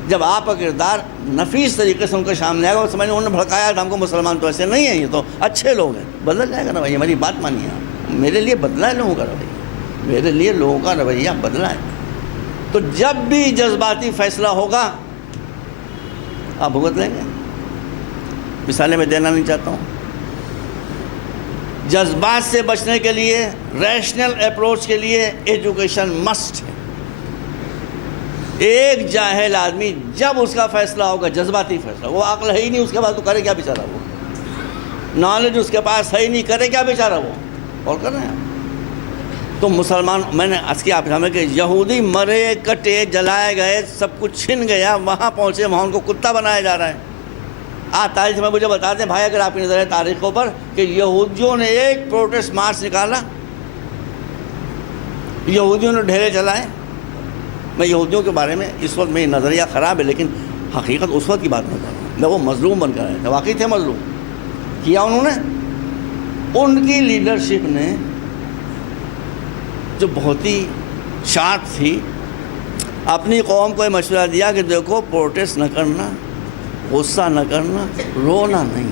جب آپ کا کردار نفیس طریقے سے ان کے سامنے آئے گا, وہ سمجھیں انہوں نے بھڑکایا تھا ہم کو, مسلمان تو ایسے نہیں ہیں, یہ تو اچھے لوگ ہیں. بدل جائے گا نا بھائی, ہماری بات مانیے آپ. میرے لیے بدلا ہے لوگوں کا رویہ, میرے لیے لوگوں کا رویہ بدلا ہے. تو جب بھی جذباتی فیصلہ ہوگا آپ بھگت لیں گے. مثالیں میں دینا نہیں چاہتا ہوں. جذبات سے بچنے کے لیے, ریشنل اپروچ کے لیے ایجوکیشن مسٹ ہے. ایک جاہل آدمی جب اس کا فیصلہ ہوگا جذباتی فیصلہ, وہ عقل ہے ہی نہیں, اس کے بعد تو کرے کیا بیچارہ وہ. نالج اس کے پاس ہے ہی نہیں، کرے کیا بیچارہ وہ، اور کر رہے ہیں۔ تو مسلمان، میں نے عرض کیا آپ سامنے کہ یہودی مرے کٹے جلائے گئے، سب کچھ چھن گیا، وہاں پہنچے، وہاں ان کو کتا بنایا جا رہا ہے۔ آج تاریخ میں مجھے بتا دیں بھائی، اگر آپ کی نظر ہے تاریخوں پر، کہ یہودیوں نے ایک پروٹیسٹ مارچ نکالا، یہودیوں نے ڈھیرے چلائے۔ میں یہودیوں کے بارے میں اس وقت میری نظریہ خراب ہے، لیکن حقیقت اس وقت کی بات نہیں کر رہا ہوں، جب وہ مظلوم بن کر آئے تھے، واقعی تھے مظلوم، کیا انہوں نے۔ ان کی لیڈرشپ نے جو بہت ہی شارپ تھی، اپنی قوم کو یہ مشورہ دیا کہ دیکھو پروٹیسٹ نہ کرنا، غصہ نہ کرنا، رونا نہیں،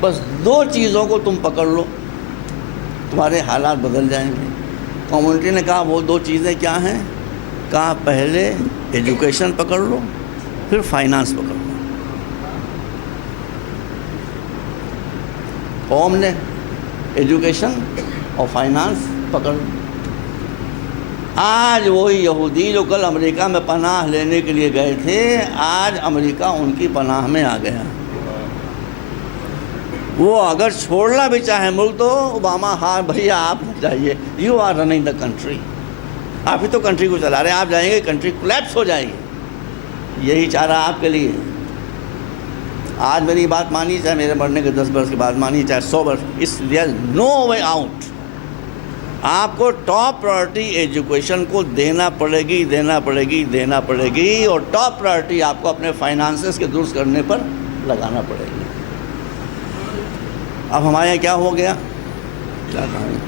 بس دو چیزوں کو تم پکڑ لو، تمہارے حالات بدل جائیں گے۔ کمیونٹی نے کہا وہ دو چیزیں کیا ہیں؟ کہا پہلے ایجوکیشن پکڑ لو، پھر فائنانس پکڑ لو۔ قوم نے ایجوکیشن اور فائنانس پکڑ لو۔ آج وہی یہودی جو کل امریکہ میں پناہ لینے کے لیے گئے تھے، آج امریکہ ان کی پناہ میں آ گیا۔ وہ اگر چھوڑنا بھی چاہیں ملک تو اوباما، ہاں بھیا آپ جائیے، you are running the country, آپ ہی تو کنٹری کو چلا رہے ہیں، آپ جائیں گے کنٹری کولیپس ہو جائے گی۔ یہی چاہ رہا آپ کے لیے۔ آج میری بات مانی، چاہے میرے مرنے کے 10 برس کے بعد مانی، چاہے 100 برس، اس لیے نو وے آؤٹ۔ آپ کو ٹاپ پرائرٹی ایجوکیشن کو دینا پڑے گی، اور ٹاپ پرائرٹی آپ کو اپنے فائنانسز کے درست کرنے پر لگانا پڑے گی۔ اب ہمارے یہاں کیا ہو گیا؟ کیا کہیں،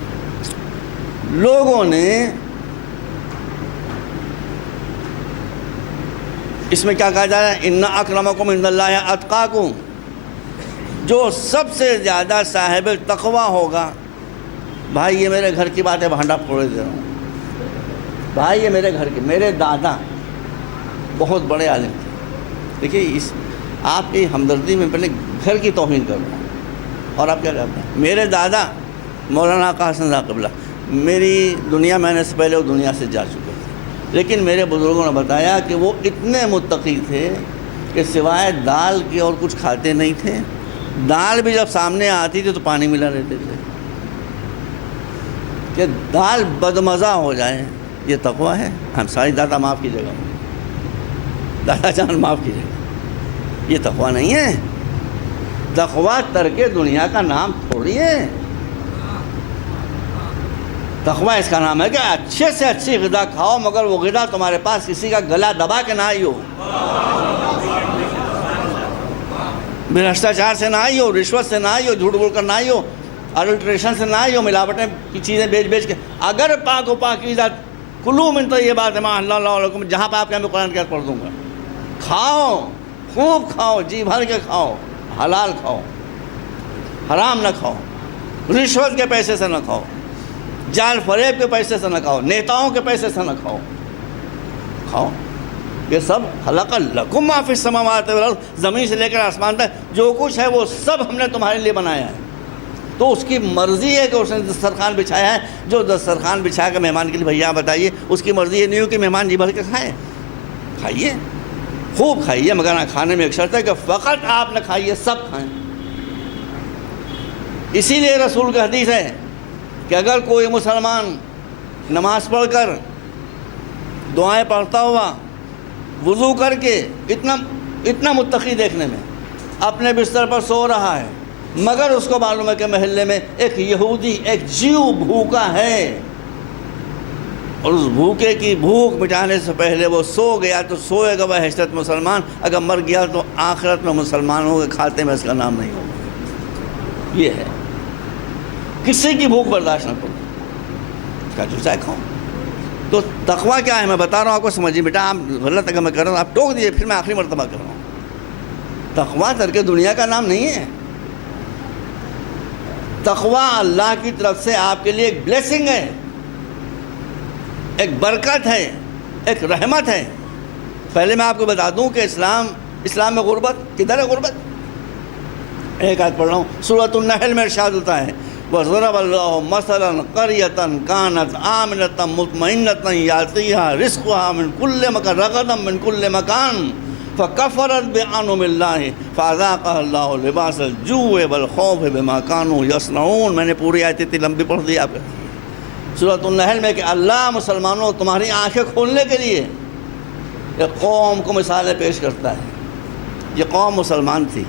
لوگوں نے اس میں کیا کہا جا رہا ہے؟ ان اکرمکم عند اللہ اتقاکم، جو سب سے زیادہ صاحب تقوی ہوگا۔ بھائی یہ میرے گھر کی بات ہے، بھانڈا پھوڑے دے رہا ہوں بھائی، یہ میرے گھر کے، میرے دادا بہت بڑے عالم تھے۔ دیکھیے اس آپ کی ہمدردی میں پہلے گھر کی توہین کر رہا ہوں، اور آپ کیا کہتے ہیں؟ میرے دادا مولانا آقا حسن رضا قبلہ، میری دنیا میں آنے سے پہلے وہ دنیا سے جا چکے تھے، لیکن میرے بزرگوں نے بتایا کہ وہ اتنے متقی تھے کہ سوائے دال کے اور کچھ کھاتے نہیں تھے۔ دال بھی جب سامنے آتی تھی تو پانی ملا لیتے تھے کہ دال بدمزہ ہو جائے۔ یہ تقویٰ ہے؟ ہم ساری دادا معاف کیجیے گا، دادا جان معاف کیجیے گا، یہ تقویٰ نہیں ہے۔ تقویٰ ترک دنیا کا نام تھوڑی ہے۔ تقویٰ اس کا نام ہے کہ اچھے سے اچھی غذا کھاؤ، مگر وہ غذا تمہارے پاس کسی کا گلا دبا کے نہ آئی ہو، بھرشٹاچار سے نہ آئی ہو، رشوت سے نہ آئی ہو، جھوٹ بول کر نہ آئی ہو، اڈلٹریشن سے نہ آئی ہو، ملاوٹیں کی چیزیں بیچ کے۔ اگر پاک و پاکیزہ کلوا من طیبات ما احل اللہ لکم، جہاں پہ آپ کے میں قرآن کی آیت پڑھ دوں گا، کھاؤ، خوب کھاؤ، جی بھر کے کھاؤ، حلال کھاؤ، حرام نہ کھاؤ، رشوت کے پیسے سے نہ کھاؤ، جال فریب کے پیسے سے نہ کھاؤ، نیتاؤں کے پیسے سے نہ کھاؤ، کھاؤ۔ یہ سب خلق لکم ما فی السماوات والارض، زمین سے لے کر آسمان تک جو کچھ ہے وہ سب ہم نے تمہارے لیے بنایا ہے۔ تو اس کی مرضی ہے کہ اس نے دسترخوان بچھایا ہے، جو دسترخوان بچھا کے مہمان کے لیے بھیا بتائیے، اس کی مرضی یہ نہیں ہو کہ مہمان جی بھر کے کھائیں۔ کھائیے، خوب کھائیے، مگر کھانے میں ایک شرط ہے کہ فقط آپ نہ کھائیے، سب کھائیں۔ اسی لیے رسول کا حدیث ہے کہ اگر کوئی مسلمان نماز پڑھ کر دعائیں پڑھتا ہوا، وضو کر کے، اتنا متقی دیکھنے میں، اپنے بستر پر سو رہا ہے، مگر اس کو معلوم ہے کہ محلے میں ایک یہودی، ایک جیو بھوکا ہے، اور اس بھوکے کی بھوک مٹانے سے پہلے وہ سو گیا تو سوئے گا وہ حیثیت مسلمان، اگر مر گیا تو آخرت میں مسلمانوں کے کھاتے میں اس کا نام نہیں ہوگا۔ یہ ہے، کسی کی بھوک برداشت نہ کرو، کیا جو چاہے کھاؤ۔ تو تقویٰ کیا ہے میں بتا رہا ہوں آپ کو، سمجھیے بیٹا، آپ غلط اگر میں کر رہا ہوں آپ ٹوک دیجیے، پھر میں آخری مرتبہ کر رہا ہوں۔ تقویٰ ترک دنیا کا نام نہیں ہے۔ تقویٰ اللہ کی طرف سے آپ کے لیے ایک بلیسنگ ہے، ایک برکت ہے، ایک رحمت ہے۔ پہلے میں آپ کو بتا دوں کہ اسلام میں غربت کدھر ہے؟ غربت ایک آیت پڑھ رہا ہوں، سورۃ النحل میں ارشاد ہوتا ہے، وَضَرَبَ اللَّهُ مَثَلًا قَرْيَةً كَانَتْ آمِنَةً مُطْمَئِنَّةً يَأْتِيهَا رِزْقُهَا مِنْ كُلِّ مَكَانٍ رَغَدًا مِنْ كُلِّ مَكَانٍ فکفرت بانعم اللہ فاذاقها اللہ لباس الجوع والخوف بما كانوا یصنعون. میں نے پوری آیت اتنی لمبی پڑھ دی آپ کو سورۃ النحل میں کہ اللہ مسلمانوں تمہاری آنکھیں کھولنے کے لیے ایک قوم کو مثالیں پیش کرتا ہے. یہ قوم مسلمان تھی،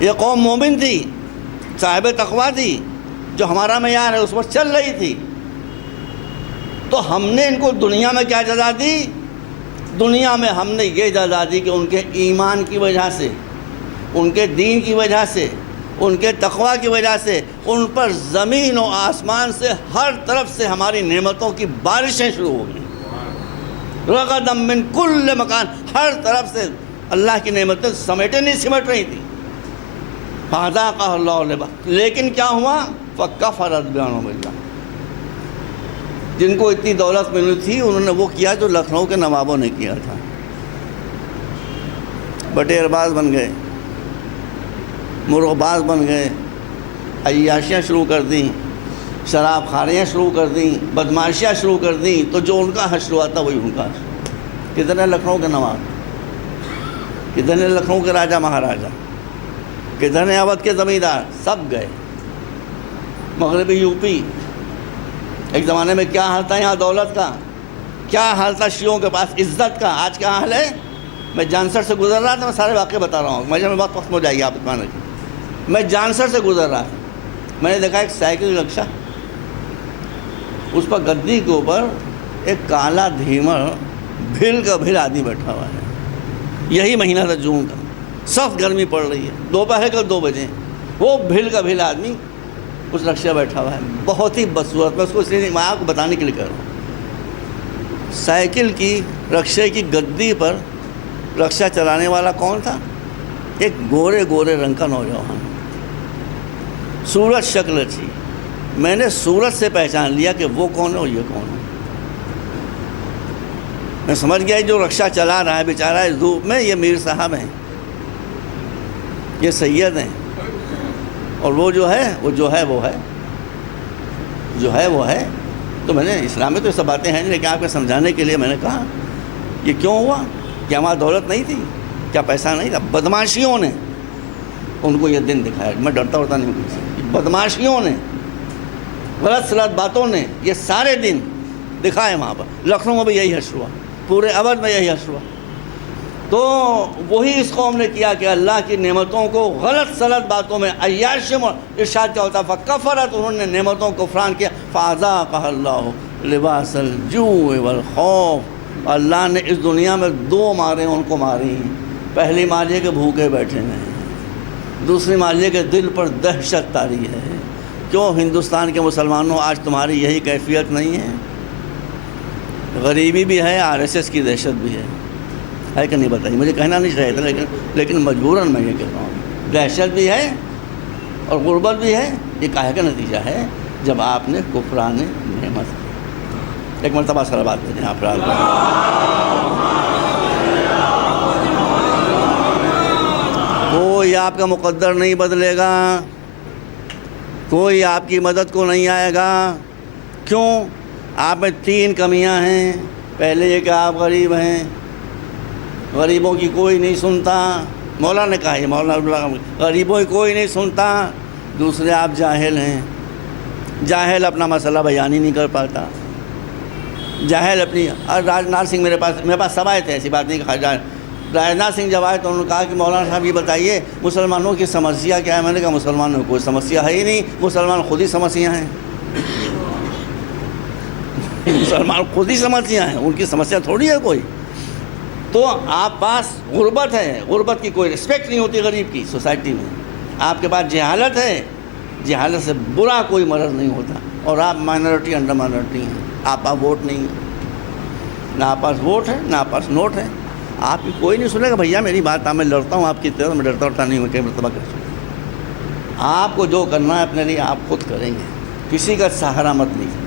یہ قوم مومن تھی، صاحب تقویٰ تھی، جو ہمارا معیار ہے اس پر چل رہی تھی. تو ہم نے ان کو دنیا میں کیا جزا دی؟ دنیا میں ہم نے یہ جزا دی کہ ان کے ایمان کی وجہ سے، ان کے دین کی وجہ سے، ان کے تقویٰ کی وجہ سے ان پر زمین و آسمان سے ہر طرف سے ہماری نعمتوں کی بارشیں شروع ہو گئیں. رغدا من کل مکان، ہر طرف سے اللہ کی نعمتیں سمیٹے نہیں سمٹ رہی تھی. فَأَذَاقَهَا اللَّهُ لِبَاسَ، لیکن کیا ہوا؟ فَكَفَرَتْ بِأَنْعُمِ اللَّهِ. جن کو اتنی دولت ملی تھی انہوں نے وہ کیا جو لکھنؤ کے نوابوں نے کیا تھا. بٹیر باز بن گئے، مرغ باز بن گئے، عیاشیاں شروع کر دیں، شراب خاریاں شروع کر دیں، بدماشیاں شروع کر دیں. تو جو ان کا حشر ہوا تھا وہی ان کا حشر. کتنے لکھنؤ کے نواب، کتنے لکھنؤ کے راجہ مہاراجہ، کتنے اودھ کے زمیندار، سب گئے. مغربی یو پی ایک زمانے میں کیا حال تھا یہاں دولت کا، کیا حال تھا شیعوں کے پاس عزت کا، آج کیا حال ہے؟ میں جانسر سے گزر رہا تھا، میں سارے واقعے بتا رہا ہوں، مجھے بات ختم ہو جائے گی آپ اتنا نہیں. میں جانسر سے گزر رہا تھا، میں نے دیکھا ایک سائیکل رکشا، اس پر گدی کے اوپر ایک کالا دھیمر بھیل کا بھیل آدمی بیٹھا ہوا ہے. یہی مہینہ تھا جون کا، سخت گرمی پڑ رہی ہے، دوپہر کے 2 بجے، وہ بھیل کا بھیل آدمی اس رکشے بیٹھا ہوا ہے، بہت ہی بدصورت. میں اس کو اس لیے میں آپ کو بتانے کے لیے کر رہا ہوں. سائیکل کی رکشے کی گدی پر رکشہ چلانے والا کون تھا؟ ایک گورے گورے رنگ کا نوجوان، صورت شکل تھی. میں نے صورت سے پہچان لیا کہ وہ کون ہے اور یہ کون ہے. میں سمجھ گیا جو رکشہ چلا رہا ہے بیچارہ اس دھوپ میں، یہ میر صاحب ہیں، یہ سید ہیں، اور وہ جو ہے وہ ہے. تو میں نے اسلام میں تو یہ سب باتیں ہیں لیکن آپ کو سمجھانے کے لیے میں نے کہا یہ کیوں ہوا؟ کیا ہماری دولت نہیں تھی؟ کیا پیسہ نہیں تھا؟ بدماشیوں نے ان کو یہ دن دکھایا. میں ڈرتا ہوتا نہیں ہوں، بدماشیوں نے، غلط سلط باتوں نے یہ سارے دن دکھائے وہاں پر. لکھنؤ میں بھی یہی حشر ہوا، پورے اودھ میں یہی حشر ہوا. تو وہی اس قوم نے کیا کہ اللہ کی نعمتوں کو غلط سلط باتوں میں عیاشی میں ارشاد کیا ہوتا. فکفرت، انہوں نے نعمتوں کو فران کیا. فاذاقها اللہ لباس الجوع والخوف. اللہ نے اس دنیا میں 2 ماریں ان کو ماری. پہلی مار یہ کہ بھوکے بیٹھے ہیں، دوسری مار یہ کہ دل پر دہشت طاری ہے. کیوں ہندوستان کے مسلمانوں آج تمہاری یہی کیفیت نہیں ہے؟ غریبی بھی ہے، RSS کی دہشت بھی ہے کہ نہیں بتائیے؟ مجھے کہنا نہیں چاہیے تھا لیکن مجبوراً میں یہ کہہ رہا ہوں. دہشت بھی ہے اور غربت بھی ہے. یہ کاہے کا نتیجہ ہے؟ جب آپ نے کفران نعمت کی. ایک مرتبہ صلوات بھیجیں آپ راز. کوئی آپ کا مقدر نہیں بدلے گا، کوئی آپ کی مدد کو نہیں آئے گا. کیوں؟ آپ میں 3 کمیاں ہیں. پہلے یہ کہ آپ غریب ہیں، غریبوں کی کوئی نہیں سنتا. مولانا نے کہا، یہ مولانا غریبوں کی کوئی نہیں سنتا. دوسرے آپ جاہل ہیں، جاہل اپنا مسئلہ بیان ہی نہیں کر پاتا. جاہل اپنی. اور راجناتھ سنگھ میرے پاس سب آئے تھے، ایسی بات نہیں کہ راجناتھ سنگھ جب آئے تو انہوں نے کہا کہ مولانا صاحب یہ بتائیے مسلمانوں کی سمسیا کیا ہے؟ میں نے کہا مسلمانوں کی کوئی سمسیا ہے ہی نہیں، مسلمان خود ہی سمسیا ہیں. مسلمان خود ہی سمسیا ہیں، ان کی سمسیا تھوڑی ہے کوئی. تو آپ پاس غربت ہے، غربت کی کوئی رسپیکٹ نہیں ہوتی غریب کی سوسائٹی میں. آپ کے پاس جہالت ہے، جہالت سے برا کوئی مرض نہیں ہوتا. اور آپ مائنورٹی انڈر مائنورٹی ہیں. آپ پاس ووٹ نہیں ہے، نہ آپ پاس ووٹ ہے نہ آپ پاس نوٹ ہے. آپ کی کوئی نہیں سنے گا بھیا میری بات. میں لڑتا ہوں آپ کی طرح، میں ڈرتا نہیں ہوں کئی مرتبہ کر سکتا. آپ کو جو کرنا ہے اپنے لیے آپ خود کریں گے، کسی کا سہارا مت لیجیے.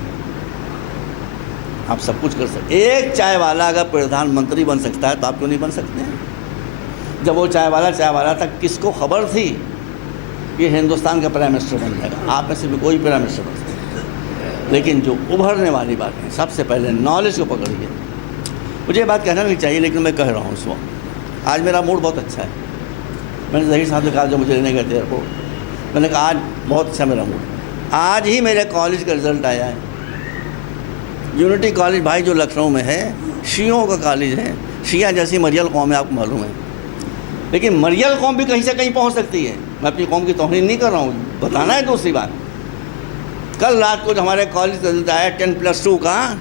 آپ سب کچھ کر سکتے. ایک چائے والا اگر پردھان منتری بن سکتا ہے تو آپ کیوں نہیں بن سکتے ہیں؟ جب وہ چائے والا تھا، کس کو خبر تھی یہ ہندوستان کا پرائم منسٹر بن جائے گا؟ آپ میں سے بھی کوئی پرائم منسٹر بن سکتا ہے. لیکن جو ابھرنے والی بات ہے، سب سے پہلے نالج کو پکڑیے. مجھے یہ بات کہنا نہیں چاہیے لیکن میں کہہ رہا ہوں اس وقت. آج میرا موڈ بہت اچھا ہے. میں نے ظہیر صاحب سے کہا جو مجھے لینے گئے تھے ایئرپورٹ, میں نے کہا آج بہت اچھا میرا موڈ. آج ہی میرے کالج کا رزلٹ آیا ہے. یونٹی کالج بھائی جو لکھنؤ میں ہے, شیعوں کا کالج ہے. شیعہ جیسی مریل قوم ہے, آپ کو معلوم ہے, لیکن مریل قوم بھی کہیں سے کہیں پہنچ سکتی ہے. میں اپنی قوم کی توہین نہیں کر رہا ہوں, بتانا ہے. دوسری بات, کل رات کو جو ہمارے کالج کا رزلٹ آیا 10+2 کا,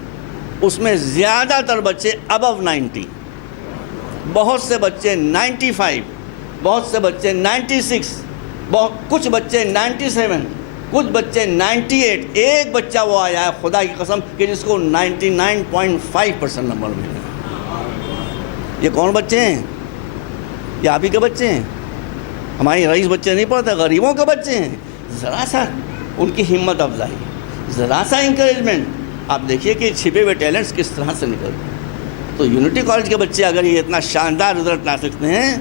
اس میں زیادہ تر بچے ابو 90, بہت سے بچے 95, بہت سے بچے 96, کچھ بچے 97, کچھ بچے 98. ایک بچہ وہ آیا ہے خدا کی قسم کہ جس کو 99.5% نمبر ملے. یہ کون بچے ہیں؟ یہ آپ ہی کے بچے ہیں. ہماری رئیس بچے نہیں پڑھتے, غریبوں کے بچے ہیں. ذرا سا ان کی ہمت افزائی, ذرا سا انکریجمنٹ, آپ دیکھیے کہ چھپے ہوئے ٹیلنٹس کس طرح سے نکلتے ہیں. تو یونٹی کالج کے بچے اگر یہ اتنا شاندار رزلٹ لا سکتے ہیں,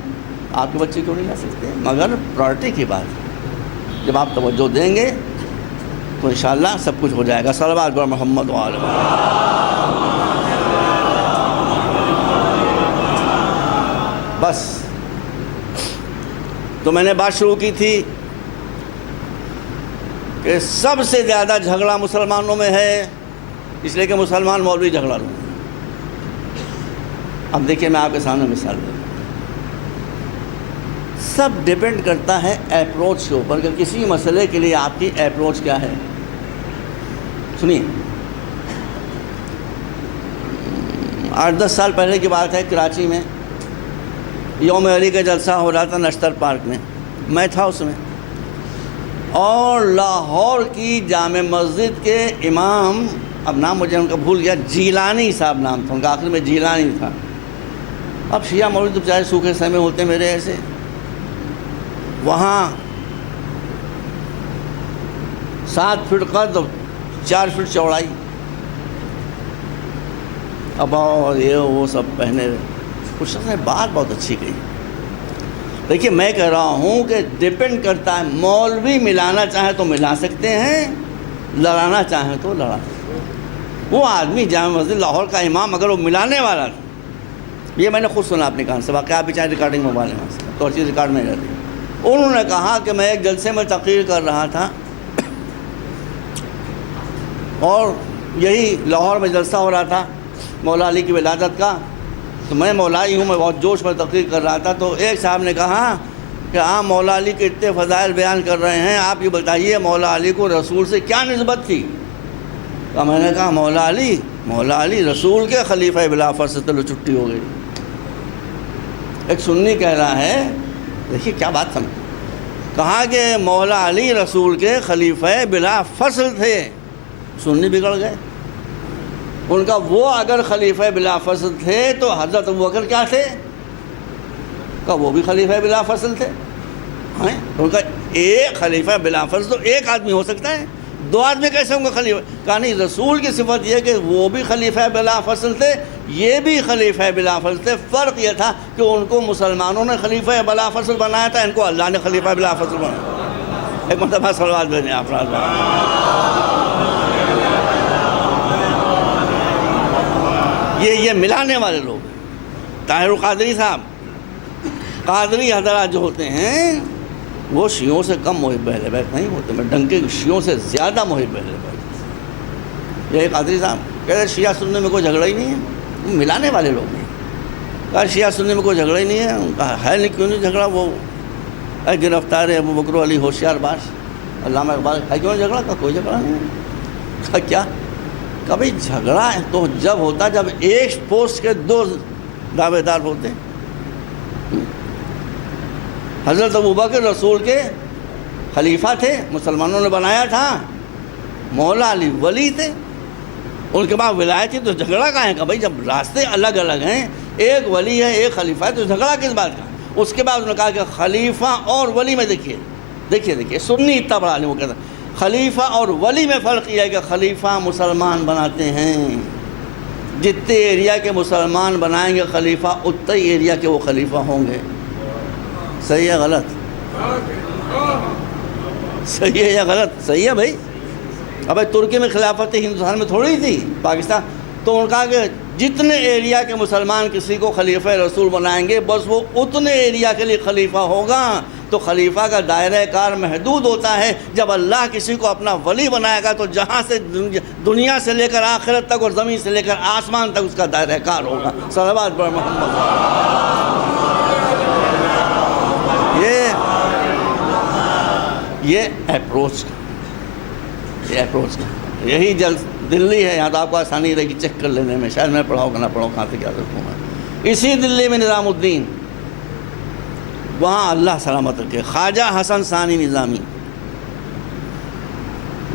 آپ کے بچے کیوں نہیں لا سکتے؟ مگر پرائرٹی کی بات ہے, جب آپ توجہ دیں گے تو انشاءاللہ سب کچھ ہو جائے گا. صلوات بر محمد و آل محمد. بس تو میں نے بات شروع کی تھی کہ سب سے زیادہ جھگڑا مسلمانوں میں ہے, اس لیے کہ مسلمان مولوی جھگڑا لوں. اب دیکھیے میں آپ کے سامنے مثال دوں. سب ڈیپینڈ کرتا ہے اپروچ کے اوپر کہ کسی مسئلے کے لیے آپ کی اپروچ کیا ہے. سنیے, 8-10 سال پہلے کی بات ہے, کراچی میں یوم علی کا جلسہ ہو رہا تھا نشتر پارک میں, میں تھا اس میں. اور لاہور کی جامع مسجد کے امام, اب نام مجھے ان کا بھول گیا, جیلانی صاحب نام تھا ان کا, آخر میں جیلانی تھا. اب شیعہ مولوی تو بچارے سوکھے سمے ہوتے میرے ایسے. وہاں 7 فٹ قد 4 فٹ چوڑائی, اب اور یہ وہ سب پہنے. کچھ نے بات بہت اچھی کہی. دیکھیے میں کہہ رہا ہوں کہ ڈیپینڈ کرتا ہے, مولوی ملانا چاہیں تو ملا سکتے ہیں, لڑانا چاہیں تو لڑا سکتے ہیں. وہ آدمی جامع مسجد لاہور کا امام اگر وہ ملانے والا تھا, یہ میں نے خود سنا اپنے کان سے, واقعہ آپ بھی چاہیں ریکارڈنگ موبائل میں تو چیز ریکارڈ میں رہتی. انہوں نے کہا کہ میں ایک جلسے میں تقریر کر رہا تھا اور یہی لاہور میں جلسہ ہو رہا تھا مولا علی کی ولادت کا, تو میں مولائی ہوں, میں بہت جوش میں تقریر کر رہا تھا. تو ایک صاحب نے کہا کہ آپ مولا علی کے اتنے فضائل بیان کر رہے ہیں, آپ یہ بتائیے مولا علی کو رسول سے کیا نسبت تھی؟ تو میں نے کہا مولا علی رسول کے خلیفہ بلا فصل, چلو چھٹی ہو گئی. ایک سنی کہہ رہا ہے, دیکھیے کیا بات سمجھ, کہا کہ مولا علی رسول کے خلیفہ بلا فصل تھے. سنی بگڑ گئے. ان کا وہ اگر خلیفہ بلا فصل تھے تو حضرت ابوبکر کیا تھے؟ کہ وہ بھی خلیفہ بلا فصل تھے. ان کا ایک خلیفہ بلا فصل تو ایک آدمی ہو سکتا ہے, 2 آدمی کیسے ہوں گے خلیفہ؟ کہا نہیں, رسول کی صفت یہ کہ وہ بھی خلیفہ بلا فصل تھے, یہ بھی خلیفہ بلا فصل تھے. فرق یہ تھا کہ ان کو مسلمانوں نے خلیفہ بلا فصل بنایا تھا, ان کو اللہ نے خلیفہ بلا فصل بنایا. ایک مرتبہ صلوات بھیجیں آپ. یہ ملانے والے لوگ ہیں. طاہر القادری صاحب, قادری حضرات جو ہوتے ہیں وہ شیعوں سے کم محب اہل بیت نہیں ہوتے, میں ڈنکے شیعوں سے زیادہ محب اہل بیت. یہ قادری صاحب کہتے ہیں شیعہ سننے میں کوئی جھگڑا ہی نہیں ہے, ملانے والے لوگ نہیں. کہا شیعہ سننے میں کوئی جھگڑا ہی نہیں ہے. ہے نہیں, کیوں نہیں جھگڑا؟ وہ گرفتار ہے ابو بکر علی ہوشیار باش, علامہ اقبال, ہے کیوں جھگڑا؟ کا کوئی جھگڑا نہیں ہے. کیا کبھی جھگڑا ہے تو جب ہوتا جب ایک پوسٹ کے 2 دعوے دار ہوتے. حضرت ابوبکر رسول کے خلیفہ تھے, مسلمانوں نے بنایا تھا. مولا علی ولی تھے, ان کے بعد ولایت تھی, تو جھگڑا کہاں ہے؟ کہ بھائی جب راستے الگ الگ ہیں, ایک ولی ہے ایک خلیفہ ہے, تو جھگڑا کس بات کا؟ اس کے بعد انہوں نے کہا کہ خلیفہ اور ولی میں دیکھیے سنی اتنا بڑا عالم, وہ کہتا ہے خلیفہ اور ولی میں فرق یہ ہے کہ خلیفہ مسلمان بناتے ہیں, جتنے ایریا کے مسلمان بنائیں گے خلیفہ اتنے ہی ایریا کے وہ خلیفہ ہوں گے. صحیح ہے غلط؟ صحیح ہے یا غلط؟ صحیح ہے بھائی. اب ترکی میں خلافت ہندوستان میں تھوڑی تھی, پاکستان. تو ان کا کہ جتنے ایریا کے مسلمان کسی کو خلیفہ رسول بنائیں گے بس وہ اتنے ایریا کے لیے خلیفہ ہوگا. تو خلیفہ کا دائرہ کار محدود ہوتا ہے. جب اللہ کسی کو اپنا ولی بنائے گا تو جہاں سے دنیا سے لے کر آخرت تک اور زمین سے لے کر آسمان تک اس کا دائرہ کار ہوگا. صلوات پر محمد. یہ اپروچ کا یہی دلی ہے. یہاں تو آپ کو آسانی رہے گی چیک کر لینے میں، شاید میں پڑھاؤ کہ نہ پڑھاؤ، کہاں سے کیا رکھوں میں. اسی دلی میں نظام الدین، وہاں اللہ سلامت رکھے، خواجہ حسن ثانی نظامی،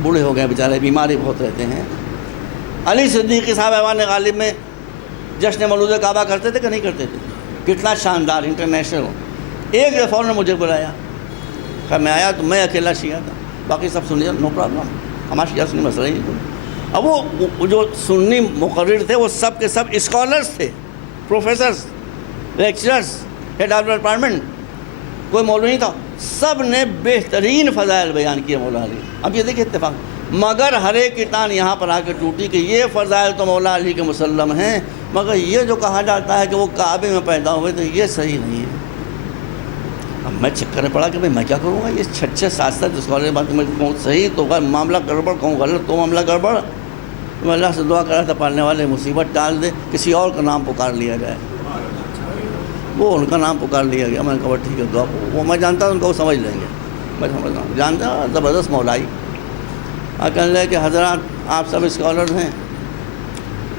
بوڑھے ہو گئے بیچارے، بیماری بہت رہتے ہیں. علی صدیقی صاحب ایوان غالب میں جشن مولود کعبہ کرتے تھے کہ نہیں کرتے تھے؟ کتنا شاندار انٹرنیشنل. ایک دفعہ انہوں نے مجھے بلایا، خیر میں آیا تو میں اکیلا شیعہ تھا، باقی سب سنی، نو پرابلم، ہمارا شیعہ سنی مسئلہ ہی نہیں کوئی. اب وہ جو سنی مقرر تھے وہ سب کے سب اسکالرز تھے، professors, lecturers, head of department, کوئی مولوی نہیں تھا. سب نے بہترین فضائل بیان کیے مولا علی. اب یہ دیکھیں اتفاق، مگر ہر ایک کی ٹان یہاں پر آ کے ٹوٹی کہ یہ فضائل تو مولا علی کے مسلم ہیں، مگر یہ جو کہا جاتا ہے کہ وہ کعبے میں پیدا ہوئے تو یہ صحیح نہیں ہے. اب میں چکر میں پڑا کہ بھائی میں کیا کروں گا، یہ 6-7 اسکالر بات میں کہوں صحیح تو معاملہ گڑبڑ، کہوں غلط تو معاملہ گڑبڑ. میں اللہ سے دعا کر رہا تھا پالنے والے مصیبت ٹال دے، کسی اور کا نام پکار لیا جائے. وہ ان کا نام پکار لیا گیا. میں نے کہا ٹھیک ہے دعا، وہ میں جانتا ہوں ان کو وہ سمجھ لیں گے، میں سمجھتا ہوں، جانتا ہوں زبردست مولائی. کہنے لگے کہ حضرات آپ سب اسکالرز ہیں،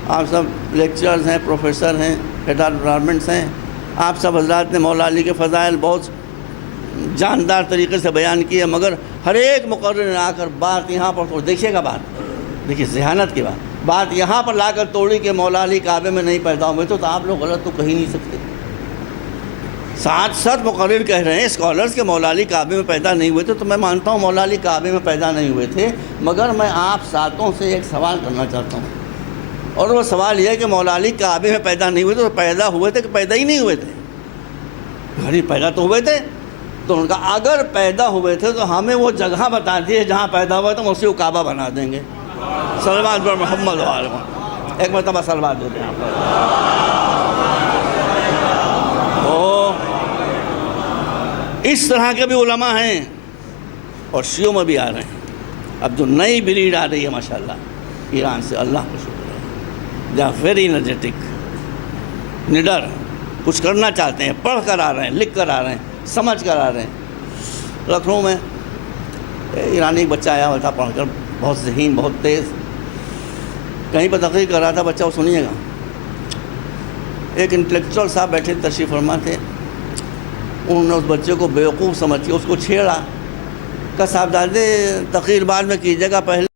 آپ سب لیکچررز ہیں، پروفیسر ہیں، ہیڈ آف ڈپارٹمنٹس ہیں، آپ سب حضرات نے مولا علی کے فضائل بہت جاندار طریقے سے بیان کیے، مگر ہر ایک مقرر نے آ کر بات یہاں پر دیکھیے گا، دیکھیے ذہانت کی بات یہاں پر لا کر توڑی کہ مولا علی کعبے میں نہیں پیدا ہوئے تو آپ لوگ غلط تو کہہ نہیں سکتے. 7 مقرر کہہ رہے ہیں اسکالرز کہ مولا علی کعبے میں پیدا نہیں ہوئے تھے، تو میں مانتا ہوں مولا علی کعبے میں پیدا نہیں ہوئے تھے، مگر میں آپ ساتوں سے ایک سوال کرنا چاہتا ہوں، اور وہ سوال یہ ہے کہ مولا علی کعبے میں پیدا نہیں ہوئے تھے، تو پیدا ہوئے تھے کہ پیدا ہی نہیں ہوئے تھے؟ غریب پیدا تو ہوئے تھے. تو ان کا اگر پیدا ہوئے تھے تو ہمیں وہ جگہ بتا دیے جہاں پیدا ہوئے تو ہم اسی کو کعبہ بنا دیں گے. صلوات پر محمد و آل محمد. ایک مرتبہ صلوات دیتے ہیں. اس طرح کے بھی علماء ہیں اور شیعوں میں بھی آ رہے ہیں. اب جو نئی بریڈ آ رہی ہے ماشاءاللہ ایران سے، اللہ کو شکر ہے، دے آر ویری انرجیٹک، نڈر، کچھ کرنا چاہتے ہیں، پڑھ کر آ رہے ہیں، لکھ کر آ رہے ہیں، سمجھ کر آ رہے ہیں. لکھنؤ میں ایرانی ایک بچہ آیا ہوا تھا پڑھ کر، بہت ذہین، بہت تیز، کہیں پر تقریر کر رہا تھا بچہ، وہ سنیے گا. ایک انٹلیکچوئل صاحب بیٹھے تشریف فرما تھے، انہوں نے اس بچے کو بیوقوف سمجھ کے اس کو چھیڑا، کہا صاحب دادے تقریر بعد میں کیجیے گا، پہلے